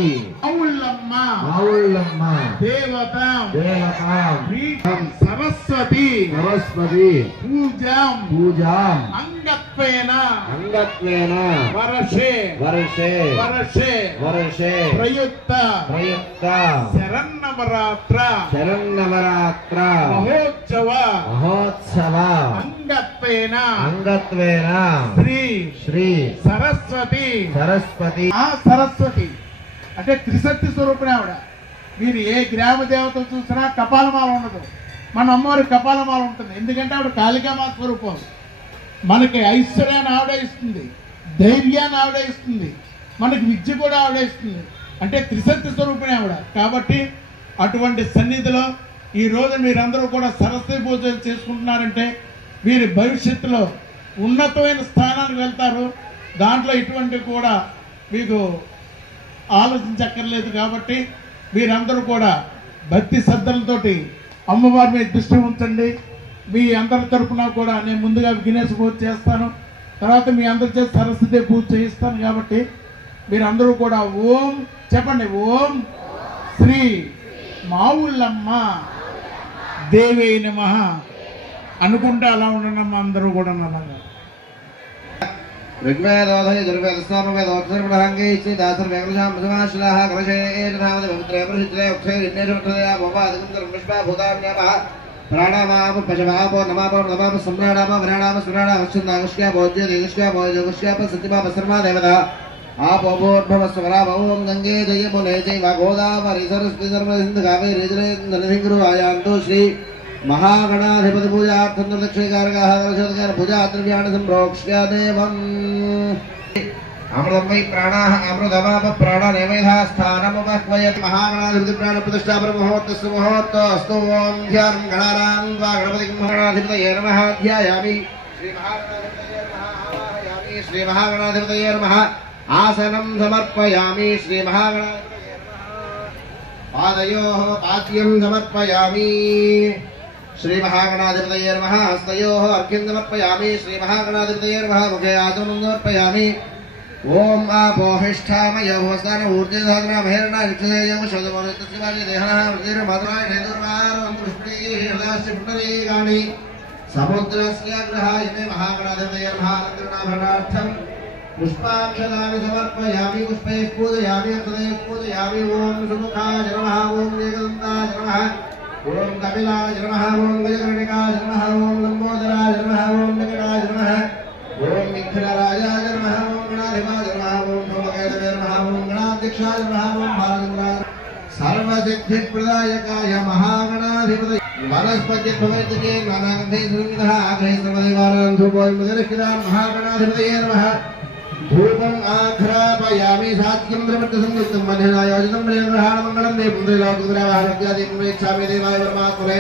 ఔళ్ళమ్మ మావుళ్ళమ్మ దేవత దేవతాం ప్రీతం సరస్వతి సరస్వతి పూజాం పూజాం అంగత్వేన అంగత్వేన వర్షే వర్షే వర్షే వర్షే ప్రయుక్త ప్రయుక్త శరన్నవరాత్ర శరన్నవరాత్ర మహోత్సవ మహోత్సవ అంగత్వేన అంగత్వేన శ్రీ శ్రీ సరస్వతి సరస్వతి ఆ సరస్వతి అంటే త్రిశక్తి స్వరూపిణి ఆవిడ. మీరు ఏ గ్రామ దేవత చూసినా కపాలమాల ఉండదు, మన అమ్మవారి కపాలమాల ఉంటుంది. ఎందుకంటే ఆవిడ కాళికామాత స్వరూపం. మనకి ఐశ్వర్యాన్ని ఆవిడే ఇస్తుంది, ధైర్యాన్ని ఆవిడే ఇస్తుంది, మనకి విద్య కూడా ఆవిడే ఇస్తుంది. అంటే త్రిశక్తి స్వరూపిణి ఆవిడ. కాబట్టి అటువంటి సన్నిధిలో ఈరోజు మీరందరూ కూడా సరస్వతి పూజలు చేసుకుంటున్నారంటే వీరి భవిష్యత్తులో ఉన్నతమైన స్థానానికి వెళ్తారు. దాంట్లో ఇటువంటి కూడా మీకు ఆలోచించక్కర్లేదు. కాబట్టి మీరందరూ కూడా భక్తి శ్రద్ధలతోటి అమ్మవారి మీద దృష్టి ఉంచండి. మీ అందరి తరఫున కూడా నేను ముందుగా విఘ్నేశ పూజ చేస్తాను, తర్వాత మీ అందరి చేత సరస్వతి పూజ చేయిస్తాను. కాబట్టి మీరందరూ కూడా ఓం చెప్పండి. ఓం శ్రీ మావుళ్ళమ్మ దేవై నమః అనుకుంటే అలా ఉండనమ్మా అందరూ కూడా నమ్మగా. ऋग्वेदोधय दुर्वेदस्नामवेदोत्सर्वहङ्गे दासर्वेकलशामसमाश्लाः कलशेनामदपवित्रे उक्षैर्यज्ञेषुत्तया भवादिकं धर्मष्पा भूतान्यापः प्राणामाप पशवापो नमापो नमाप सम्राणाप वराणाप सुराणापश्चन्दागस्या भोज्य देगस्या भोजगस्याप सत्यमाप सर्वा देवता आपोभोद्भवस्वरा ओं गंगे जयमुने चैव गोदावरी सरस्वती सर्वसिन्धु कावेरी जलेन्द्रसिंहु आयान्तु श्री महागणाधिपति पूजार्थं दक्षिकारकः कलशोदकेन पूजा द्रव्याणि सम्प्रोक्ष्य देवम् अमृतं वै प्राणाः अमृतमाप प्राणनैवेद्यः स्थानमुपह्वयति महागणाधिपति प्राणप्रतिष्ठा ब्रह्मोत्तस्य मुहूर्तोऽस्तु ओं ध्यानं गणानां वा गणपतिं महागणाधिपतये नमः ध्यायामि श्री महागणाधिपतये नमः आसनं समर्पयामि श्री महागणाधिपतये नमः पादयोः पाद्यं समर्पयामि श्री महागणाधिपतये नमः हस्तयोः अर्घ्यं समर्पयामि श्री महागणाधिपतये नमः मुखे आचमनं समर्पयामि ओम आपोहिष्ठामयो भवस्तान ऊर्जे साधना महेरणा विक्षेयं शोधमोनितस्य वाजे देहनः वृद्धिर मातृाय नेदुर्वारं पुष्पे हृदयस्य पुण्डरीकाणि समुद्रस्य ग्रहाय मे महागणाधिपतये नमः अलङ्करणाभरणार्थं पुष्पाक्षदानि समर्पयामि पुष्पैः पूजयामि हृदये पूजयामि ओम सुमुखाय नमः ओम एकदन्ताय नमः ओम कपिलाय नमः ओम गजकर्णिकाय नमः ओम लंबोदराय नमः ओम निकटाय नमः ओम विघ्नराजाय नमः ओम गणाधिपाय नमः ओम भवकेतवे नमः ओम गणाध्यक्षाय नमः ओम भालचन्द्राय सर्वसिद्धिप्रदायकाय महागणाधिपतये वनस्पतिभवैतके नानागन्धे सुगन्धः आग्रहे सर्वदेवानां धूपोऽयं महागणाधिपतये नमः धूपम् आघ्रापयामि सात्यं द्रवट्टसंयुक्तं मध्यनायोजितं प्रियग्रहाणमङ्गलं देवपुत्रलोकद्रावाहनत्यादीं इच्छामि देवाय परमात्मने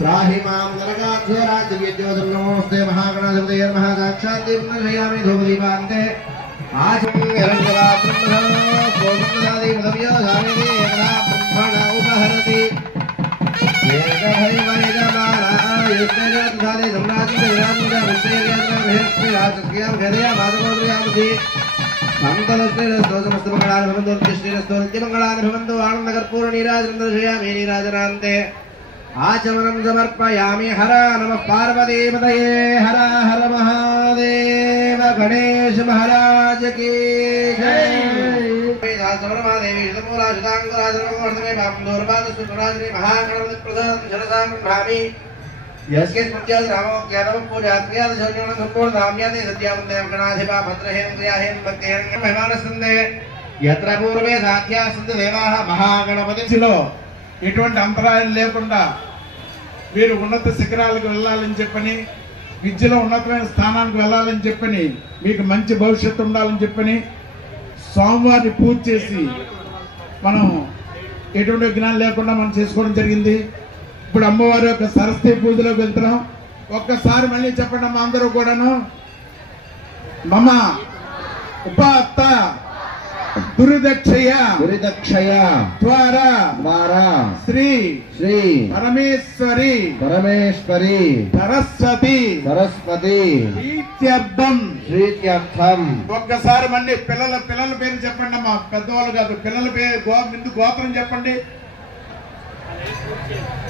त्राहि मां नरकाद्योराज्यविद्योतं नमोऽस्ते महागणाधिपतये नमः साक्षात् देवपुत्रशयामि धूपदीपान्ते आचमं हिरण्यरात्रं गोविन्ददादि पदव्यो धारयति एकदा ब्रह्मण उपहरति युद्धे सम्राज्ञ विराजस्य माधवोदयामधि समस्तमंगलानि भवन्तु आनन्दकर्पूरनीराजनन्दर्शयामि नीराजनान्ते आचमनं समर्पयामि हर नमः पार्वतीपतये हर हर महादेव गणेश महाराज की जय यस्य स्मृत्यादि रामो ज्ञानम पूजा क्रियादि सर्वज्ञान संपूर्ण नाम्यादि सत्यावन्ते गणाधिपा भद्रहेन क्रियाहेन भक्तेन महिमानसंदे यत्र पूर्वे साध्या सन्ति देवाः महागणपతిలో ఎటువంటి అంతరాయం లేకుండా వీరు ఉన్నత శిఖరాలకు వెళ్ళాలని చెప్పని విద్యలో ఉన్నతమైన స్థానానికి వెళ్ళాలని చెప్పని మీకు మంచి భవిష్యత్తు ఉండాలని చెప్పని స్వామివారిని పూజ చేసి మనం ఎటువంటి విఘ్నాలు లేకుండా మనం చేసుకోవడం జరిగింది. ఇప్పుడు అమ్మవారి యొక్క సరస్వతి పూజలోకి వెళ్తున్నాం. ఒక్కసారి మళ్ళీ చెప్పండి అమ్మ అందరూ కూడాను. మమ ఉపాత్త దురిదక్షయ ద్వారా శ్రీ పరమేశ్వరి సరస్వతి ప్రీత్యర్థం ఒక్కసారి మళ్ళీ పిల్లల పేరు చెప్పండి అమ్మా. పెద్దవాళ్ళు కాదు, పిల్లల పేరు ముందు గోత్రం చెప్పండి.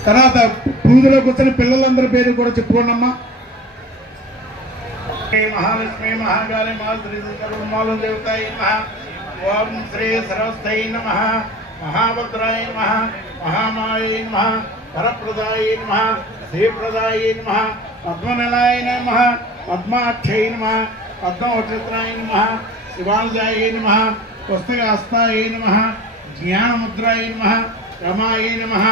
తర్వాత పూజలో కూర్చొని పిల్లలందరి పేరు కూడా చెప్పుకోండమ్మా. మహాలక్ష్మి మహాకాళి మహాశ్రీ దేవతాయి మహా ఓం శ్రీ సరస్వతై నమః మహాభద్రాయ నమః మహామాయై నమః వరప్రదాయ నమః శ్రీప్రదాయ నమః పద్మనిలయాయ నమః పద్మాక్షై నమః పద్మవక్షత్రాయ నమః శివాలయాయ నమః పుస్తకహస్తాయ నమః జ్ఞానముద్రాయ నమః రమాయ నమః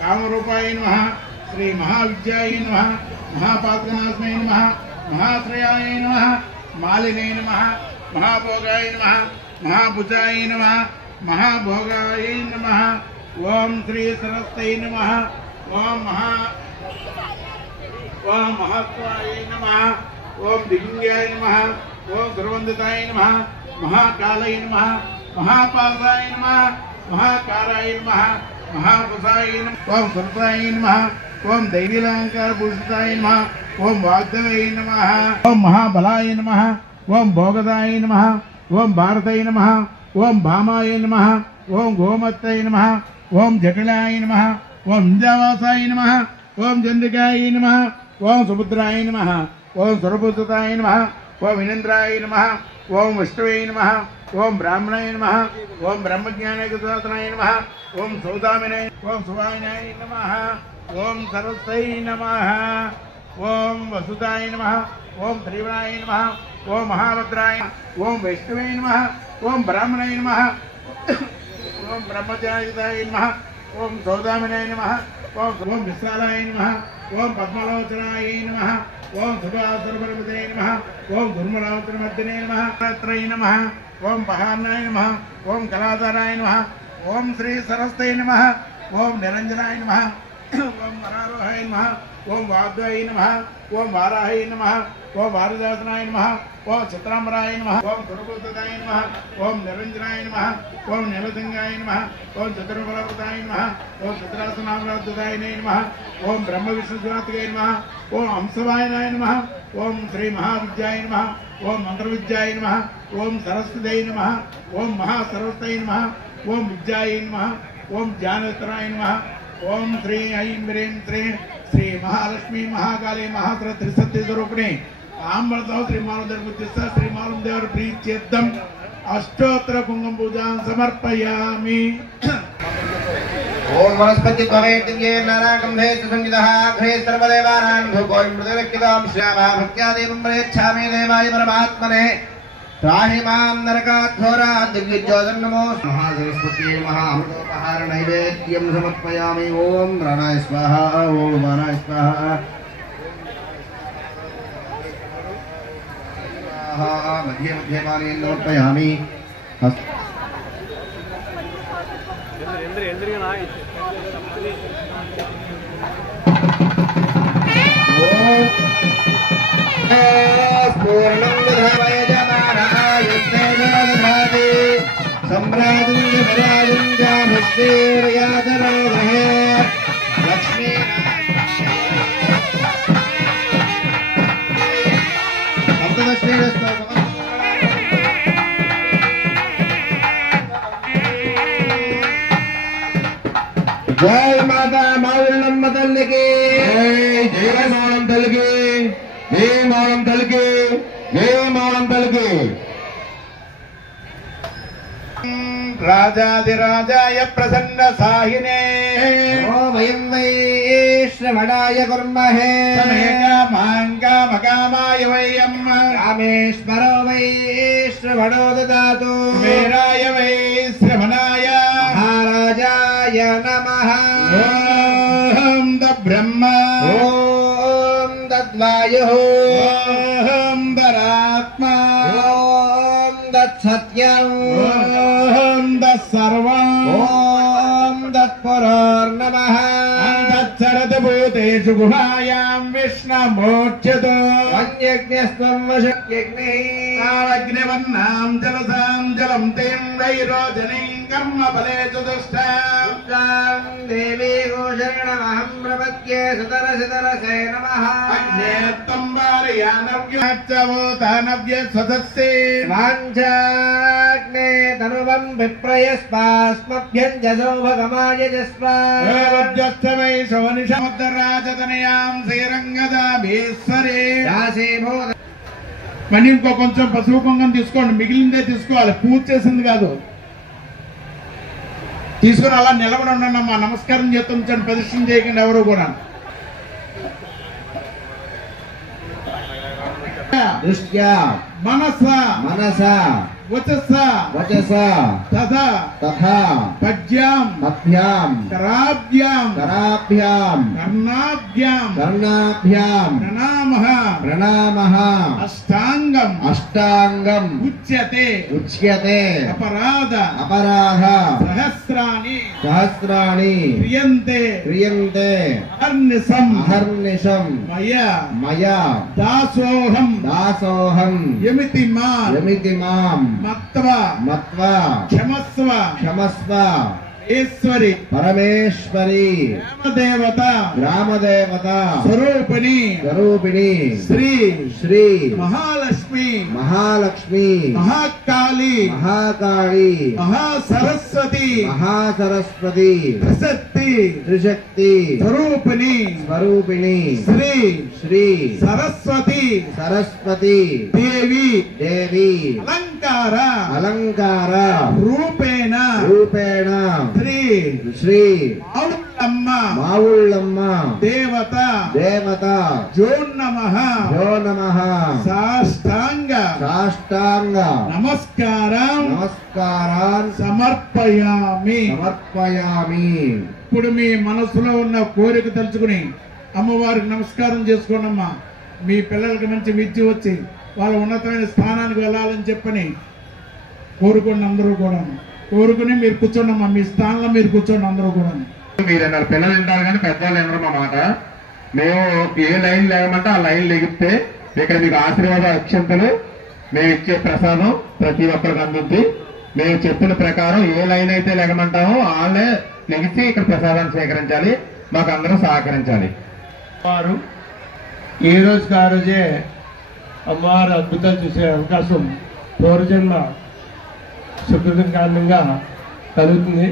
కామరూపాయ నమః శ్రీ మహావిద్యాయ నమః మహాపాతకనాశనాయ నమః మహాశ్రయాయ నమః మాలినే నమః మహాభోగాయ నమః మహాభుజాయ నమః మహాభోగాయ నమః ఓం శ్రీ సరస్వతై నమః ఓం మహాత్వాయ నమః ఓం దివ్యాయ నమః ఓం ధ్రువందితాయ నమః మహాకాలయ నమః మహాపాదాయ నమః మహాకారాయ నమః మహాభుజాయ నమః ఓం సురతాయ నమః ఓం దైవీలంకార భూషితాయ నమః ఓం వాగ్దేవాయ నమః ఓం మహాబలాయ నమః ఓం భోగదాయ నమః ఓం భారతాయ నమః ఓం భామాయ నమః ఓం గోమత్తాయ నమః ఓం జటిలాయ నమః ఓం ఇంద్రవాసాయ నమః ఓం చంద్రికాయ నమః ఓం సుభద్రాయ నమః ఓం సురభూతాయ నమః ఓం వినేంద్రాయ నమః ఓం విష్ణువే నమః ఓం బ్రాహ్మణాయ నమః ఓం బ్రహ్మజ్ఞానయుక్తాయ నమః ఓం సౌదామినాయ ఓం సువాయినాయ నమః ఓం సరస్వతై నమః ఓం వసుదాయ నమః ఓం త్రివరాయ నమః ఓం మహాభద్రాయ ఓం వైష్ణవే నమః ఓం బ్రాహ్మణాయ నమః ఓం బ్రహ్మచారిదాయ నమః ఓం సౌదామినాయ నమః ఓం విశాలాయ నమః ఓం పద్మలోచనాయ నమః ఓం సుభాసురపరమతే నమః ఓం దుర్మలావతరమర్దినే నమః త్రై నమః ఓం పహార్నాయ నమః ఓం కళాధరాయ నమః ఓం శ్రీ సరస్వతై నమః ఓం నిరంజనాయ నమః ఓం వరారోహాయ నమః ఓం వాగ్దేవాయ నమః ఓం వారాహాయ నమః ఓం వారదాసనాయ నమః ఓం చిత్రాంబరాయ నమః ఓం సురభూతాయ నమః ఓం నిరంజనాయ నమః ఓం నీలసింగాయ నమః ఓం చతుర్బలవృతాయ నమః ఓం చిత్రాసనామరాధ్యుతాయ నమః ఓం బ్రహ్మ విష్ణుశివాత్మకాయ నమః ఓం హంసవాయనాయ నమః ఓం శ్రీ మహావిద్యాయ నమః ఓం మంత్రవిద్యాయ నమః ఓం సరస్వతై నమః ఓం మహాసరస్వతై నమః ఓం విద్యాయ నమః ఓం జ్ఞానేశ్వరాయ నమః ఓం శ్రీ ఐం హ్రీం శ్రీ మహాలక్ష్మి మహాకాళి మహాసర త్రిశక్తి స్వరూపిణి ఆంబలతో శ్రీమానుదేవ శ్రీమానుదేవర ప్రీత్యర్థం అష్టోత్తర కుంకుమ పూజాం సమర్పయామి. ఓం వనస్పతి భవేద్యే నారాగంధే సంగీతః అగ్రే సర్వదేవానాం ధూపోయం మృదవ్యక్తాం శ్యామా భక్త్యాదేవం ప్రయచ్ఛామి దేవాయ పరమాత్మనే त्राहि मां नरकाद्धोरात् दिव्यज्योतिर् नमो महासरस्वत्यै महाअमृतोपहार नैवेद्यं समर्पयामि. ओम प्राणाय स्वाहा ओम मानाय स्वाहा मध्ये मध्ये पानीयं समर्पयामि पूर्णं विधावय जमानायुद्धे सम्राजं विराजं जाभिश्रीर्यादरो गृहे लक्ष्मी जय माता माउल्लम्म तल्ली की जय माउलम तल्ली की जय माउलम तल्ली की जय माउलम तल्ली की राजाधिराजाय प्रसन्न साहिने ओ वयं वै श्रवणाय कुर्महे कामाय वयम् रामेश्वरो वै श्रवणो ददातु मेराय वै श्रवणाय महाराजाय नमः ॐ तद्ब्रह्म ॐ तद्वायुः ॐ तदात्मा ॐ तत्सत्यम् ॐ तत्सर्वम् ॐ तत्पुरोर्नमः तत्सरदभूतेषु गुहायां विष्णुमोच्यत वन्यज्ञस्त्वं वशक्यग्निः अग्निवन्नां जलसां जलं तें वैरोजनीं कर्मफलेषु दुष्टां देवी गोशरणमहं प्रपद्ये सुतरसितरसे नमः अग्ने त्वं वारयानव्यच्चवोतानव्य स्वधस्ये वाञ्छाग्ने तनुवं विप्रयस्मास्मभ्यञ्जसो भगमाय जस्वा वै शोनिषमुद्रराजतनयां శ్రీరంగదాభీశ్వరే दासीभूत మళ్ళీ ఇంకో కొంచెం పసుపు కుంకం తీసుకోండి, మిగిలిందే తీసుకోవాలి, పూజ చేసింది కాదు. తీసుకుని అలా నిలబడి ఉండండి అమ్మా, నమస్కారం చేస్తుంచండి, ప్రదర్శన చేయకండి ఎవరు కూడా. दृष्ट्या మనసా मनसा వచసా वचसा తథా तथा పద్యాం पद्भ्यां కరాభ్యాం कराभ्यां కర్ణాభ్యాం कर्णाभ्यां ప్రణామః प्रणामः అష్టాంగం अष्टांगम् ఉచ్యతే उच्यते అపరాధ अपराध సహస్రాణి सहस्राणि క్రియంతే क्रियन्ते అహర్నిశం अहर्निशं మయా मया దాసోహం दासोऽहं యమితి మా यमिति मां మత్వా मत्वा క్షమస్వ क्षमस्व ఈశ్వరి परमेश्वरी దేవత ग्रामदेवता స్వరూపిణి स्वरूपिणी శ్రీ श्री మహాలక్ష్మి महालक्ष्मी మహాకాళి महाकाली మహాసరస్వతి महासरस्वती త్రిశక్తి त्रिशक्ति స్వరూపిణి स्वरूपिणी శ్రీ श्री సరస్వతి सरस्वती దేవి देवी అలంకార अलंकार రూపేణ रूपेण శ్రీ श्री ఔళ్ళమ్మ माउल्लम्म దేవత देवता జో నమః यो नमः సాష్టాంగ साष्टांग నమస్కారం नमस्कारान् సమర్పయామి. समर्पयामि ఇప్పుడు మీ మనసులో ఉన్న కోరిక తలుచుకుని అమ్మవారికి నమస్కారం చేసుకోండమ్మా. మీ పిల్లలకి మంచి విద్య వచ్చి వాళ్ళ ఉన్నతమైన స్థానానికి వెళ్ళాలని చెప్పని కోరుకోండి. అందరూ కూడా కోరుకుని మీరు కూర్చోండమ్మా, మీ స్థానంలో మీరు కూర్చోండి అందరూ కూడా. మీరన్నారు పిల్లలు వింటారు కానీ పెద్దవాళ్ళు వినరు మా మాట. మేము ఏ లైన్ లేగమంటే ఆ లైన్ లెగిస్తే ఇక్కడ మీకు ఆశీర్వాద అక్షంతలు మేము ఇచ్చే ప్రసాదం ప్రతి ఒక్కరికి అందుద్ది. మేము చెప్పిన ప్రకారం ఏ లైన్ అయితే లెగమంటామో వాళ్ళే లెగిసి ఇక్కడ ప్రసాదాన్ని స్వీకరించాలి. మాకు అందరూ సహకరించాలి. వారు ఈ రోజుకి ఆ రోజే అమ్మవారు అద్భుతాలు చూసే అవకాశం పూర్వజన్మ సుకృతం కారణంగా కలుగుతుంది.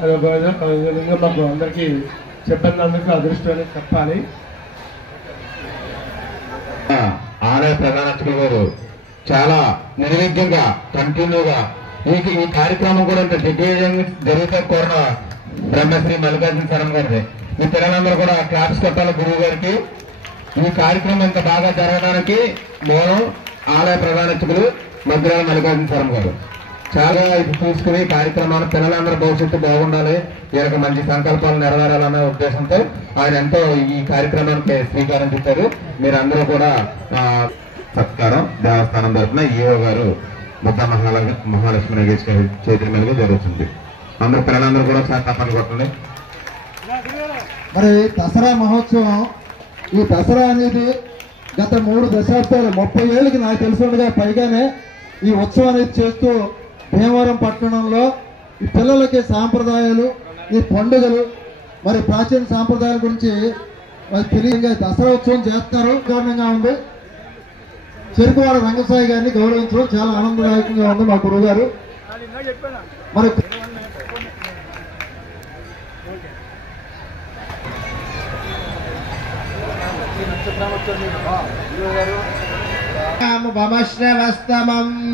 అది ఒక విధంగా మాకు అందరికీ చెప్పినందుకు అదృష్టం చెప్పాలి. ఆలయ ప్రధాన అర్చకులు గారు చాలా నిర్విఘ్నంగా కంటిన్యూగా ఈ కార్యక్రమం కూడా దిగ్విజయంగా జరిగితే కోరిన బ్రహ్మశ్రీ మల్లికార్జున శర్మ గారిది. మీ పిల్లలందరూ కూడా క్లాప్స్ కొట్టాలి గురువు గారికి. ఈ కార్యక్రమం ఇంత బాగా జరగడానికి మూలం ఆలయ ప్రధాన అర్చకులు మద్రాల మల్లికార్జున శర్మ గారు. చాలా ఇది చూసుకుని కార్యక్రమాన్ని పిల్లలందరూ భవిష్యత్తు బాగుండాలి, వీళ్ళకి మంచి సంకల్పాలు నెరవేరాలనే ఉద్దేశంతో ఆయన ఎంతో ఈ కార్యక్రమానికి శ్రీకారం చుట్టారు. మీరందరూ కూడా సత్కారం దేవస్థానం తరఫున ఈఓ గారు ముద్ద మహాలక్ష్మి నగేష్ గారి చేతుల మీదుగా జరుగుతుంది. అందరూ పిల్లలందరూ కూడా చాలా తప్పని కొట్టండి. మరి దసరా మహోత్సవం, ఈ దసరా అనేది గత 3 దశాబ్దాలు 30 ఏళ్ళకి నాకు తెలిసినట్టుగా పైగానే ఈ ఉత్సవం అనేది చేస్తూ భీమవరం పట్టణంలో ఈ పిల్లలకి సాంప్రదాయాలు, ఈ పండుగలు, మరి ప్రాచీన సాంప్రదాయాల గురించి మరి తెలియగా దసరా ఉత్సవం చేస్తారు. కారణంగా ఉంది. చెరుకువాడ రంగసాయి గారిని గౌరవించడం చాలా ఆనందదాయకంగా ఉంది మా గురువు గారు. మరి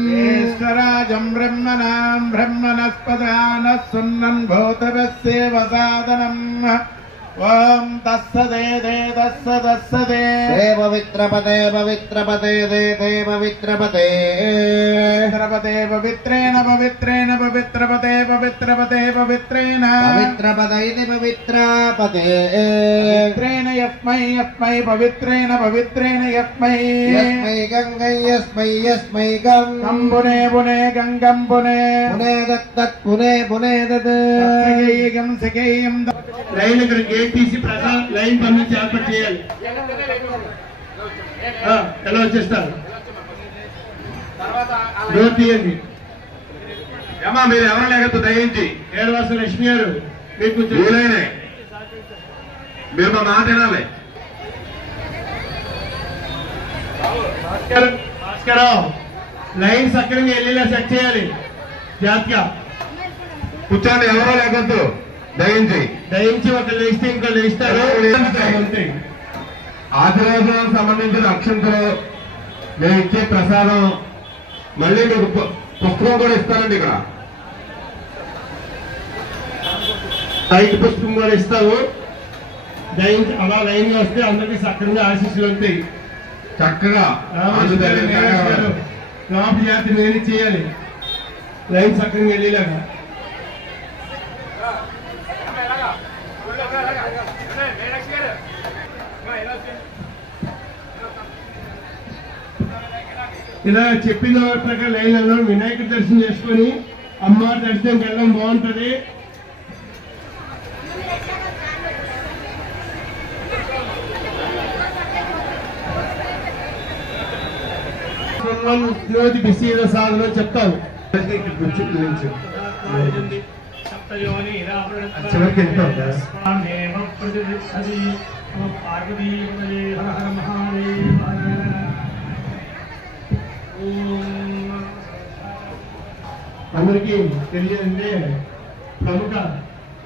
జ్యేష్ఠరాజం బ్రహ్మణాం బ్రహ్మణస్పదానః సున్నన్ భూతరస్యేవ సాదనం. ఓం తస్సదే తస్సదే పవిత్రపదే పవిత్రపదే పవిత్రపదే పవిత్రపదే పవిత్రేణ పవిత్రేణ పవిత్రపదే పవిత్రపదే పవిత్రేణ పవిత్రపదే పవిత్రపదే పవిత్రేణ యస్మై యస్మై పవిత్రేణ పవిత్రేణ యస్మై యస్మై గంగై యస్మై యస్మై గం పునే పునే గంగం పునే పునే దత్తత్ పునే పునే దత్ సగేయం సగేయం. లైన్ ఇక్కడ గేట్ తీసి ప్రసాద్ లైన్ పంపించి ఏర్పాటు చేయాలి. ఎలా వచ్చేస్తారు డోర్ తీయండి. ఏమా మీరు ఎవరు లేకపోతే దయించి ఏడవాస లక్ష్మి గారు మీకు కొంచెం వీలైనా మీరు మా మాట వినాలి. భాస్కరరావు లైన్ సక్రంగా వెళ్ళేలా సెట్ చేయాలి. జాగ్రత్తగా కూర్చోండి, ఎవరో లేకొద్దు దయించి. దయించి ఒకళ్ళు వేస్తే ఇంకోళ్ళు వేస్తారు. అంతే. ఆశీర్వాదానికి సంబంధించిన అక్షంతలు, మేము ఇచ్చే ప్రసాదం, మళ్ళీ మీకు పుస్తకం కూడా ఇస్తారండి. ఇక్కడ లైట్ పుస్తకం కూడా ఇస్తాము. దయించి అలా లైన్ గా వస్తే అందరికీ సక్రంగా ఆశీస్సులు ఉంటాయి. చక్కగా రామ జాతి నేనే చేయాలి. లైన్ సక్రంగా వెళ్ళేలాగా. ఇలా చెప్పిన ప్రకారం లైన్లలో వినాయకుడి దర్శనం చేసుకొని అమ్మవారి దర్శనంకి వెళ్ళడం బాగుంటది. బిసి సాధన చెప్తాను. చివరికి వెళ్తాం. అందరికీ తెలియదంటే ప్రముఖ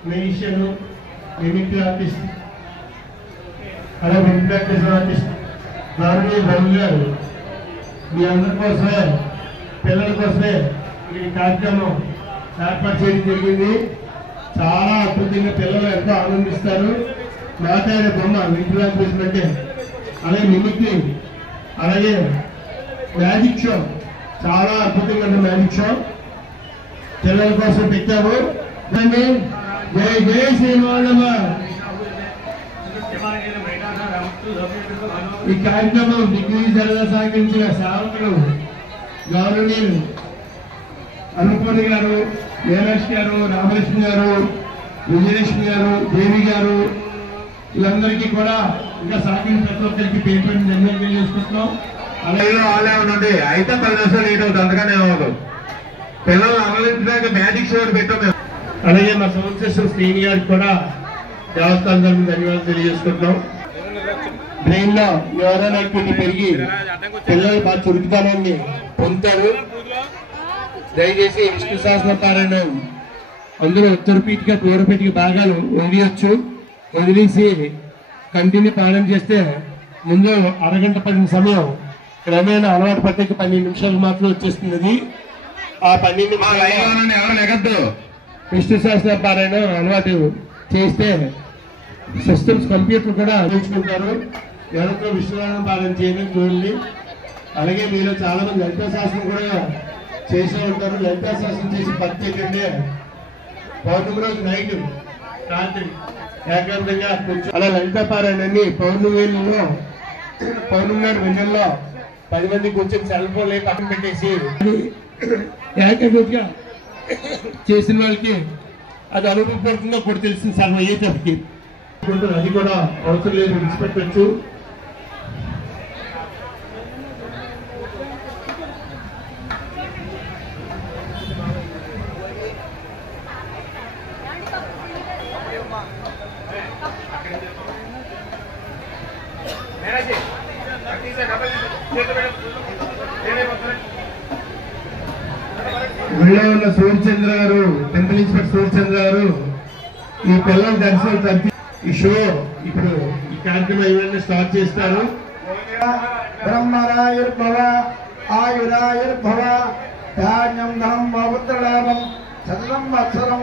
మ్యూజిషియన్, మిమిక్రీ ఆర్టిస్ట్, అలాగే ఇంట్రాక్షన్ ఆర్టిస్ట్ నారాయణ బాబు గారు మీ అందరి కోసమే, పిల్లల కోసమే ఈ కార్యక్రమం ఏర్పాటు చేయడం జరిగింది. చాలా అద్భుతంగా పిల్లలు ఎంతో ఆనందిస్తారు. మాట్లాడే బొమ్మ ఇంట్రాక్షన్ అంటే, అలాగే మిమిక్రీ, అలాగే మ్యాజిక్ షో, చాలా అద్భుతంగా ఉంది మ్యాజిక్ షో. పిల్లల కోసం పెట్టాము. జై జై శ్రీమానవ. ఈ కార్యక్రమం దిగ్విజయంగా సహకరించిన సేవకులు గౌరవనీయులు అన్నపూర్ణ గారు, మీనాక్షి గారు, రామలక్ష్మి గారు, విజయలక్ష్మి గారు, దేవి గారు, వీళ్ళందరికీ కూడా ఇంకా సహకరించిన ప్రతి ఒక్కరికి పేరు ధన్యవాదాలు తెలియజేసుకుంటున్నాం. అలాగే వాళ్ళే ఉండండి. అయితే 10 నిమిషాలు లేట్ అవుతుంది, అందుకనే అవ్వదు. పిల్లలు అమలించడానికి మ్యాజిక్ షో పెట్టాం మేము. అలాగే మా సౌండ్ సిస్టమ్ శ్రీని గారికి కూడా దేవస్థానం తరఫున ధన్యవాదాలు తెలియజేసుకుంటున్నాం. బ్రెయిన్ లో న్యూరల్ యాక్టివిటీ పెరిగి పిల్లలు బాగా చురుకుదనాన్ని పొందుతారు. దయచేసి విష్ణు సహస్ర పారాయణం అందరూ ఉత్తరపీఠిక దూరపీఠిక భాగాలు వదిలేయచ్చు. వదిలేసి కంటిన్యూ ప్రారంభం చేస్తే ముందు అరగంట 10 సమయం క్రమేణా అలవాటు పట్టేకి 12 నిమిషాలు మాత్రం వచ్చేస్తుంది. ఆ 12 నిమిషాలు ఎవరు లేకద్దు విష్ణు సహస్ర పారాయణం అలవాటు చేస్తే సిస్టమ్స్ కంప్యూటర్ కూడా నేర్చుకుంటారు. ఎవరితో విష్ణునారాయణ పారాయణ చేయడం చూడండి. అలాగే మీరు చాలా మంది లలితా శాస్త్రం కూడా చేసే ఉంటారు. లలితా శాస్త్రం చేసి ప్రత్యేకంగా పౌర్ణమి రోజు నైట్ రాత్రి ఏకాంతంగా అలా లలితా పారాయణాన్ని పౌర్ణమి నాడు వెన్నెల్లో 10 మంది కూర్చొని సెల్ ఫోన్లు పక్కన పెట్టేసి ఏకగ్రతగా చేసిన వాళ్ళకి అది అనుభవపూర్వకంగా కూడా తెలిసింది సార్ అయ్యేటప్పటికి అది కూడా అవసరం లేదు విడిచిపెట్టచ్చు. గుళ్ళో ఉన్న సూర్యచంద్ర గారు, టెంపుల్ ఇన్స్పెక్టర్ సూర్యచంద్ర గారు ఈ పిల్లల దర్శనం తప్పి ఈ షో ఇప్పుడు ఈ కార్యక్రమం ఇవన్నీ స్టార్ట్ చేస్తారు. బ్రహ్మరాయుర్భవ ఆయురాయుర్భవ ధాన్యం ధనం పవిత్రలాభం చంద్రం వత్సరం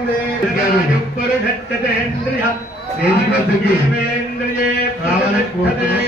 రావాలని కోరుతున్నాం.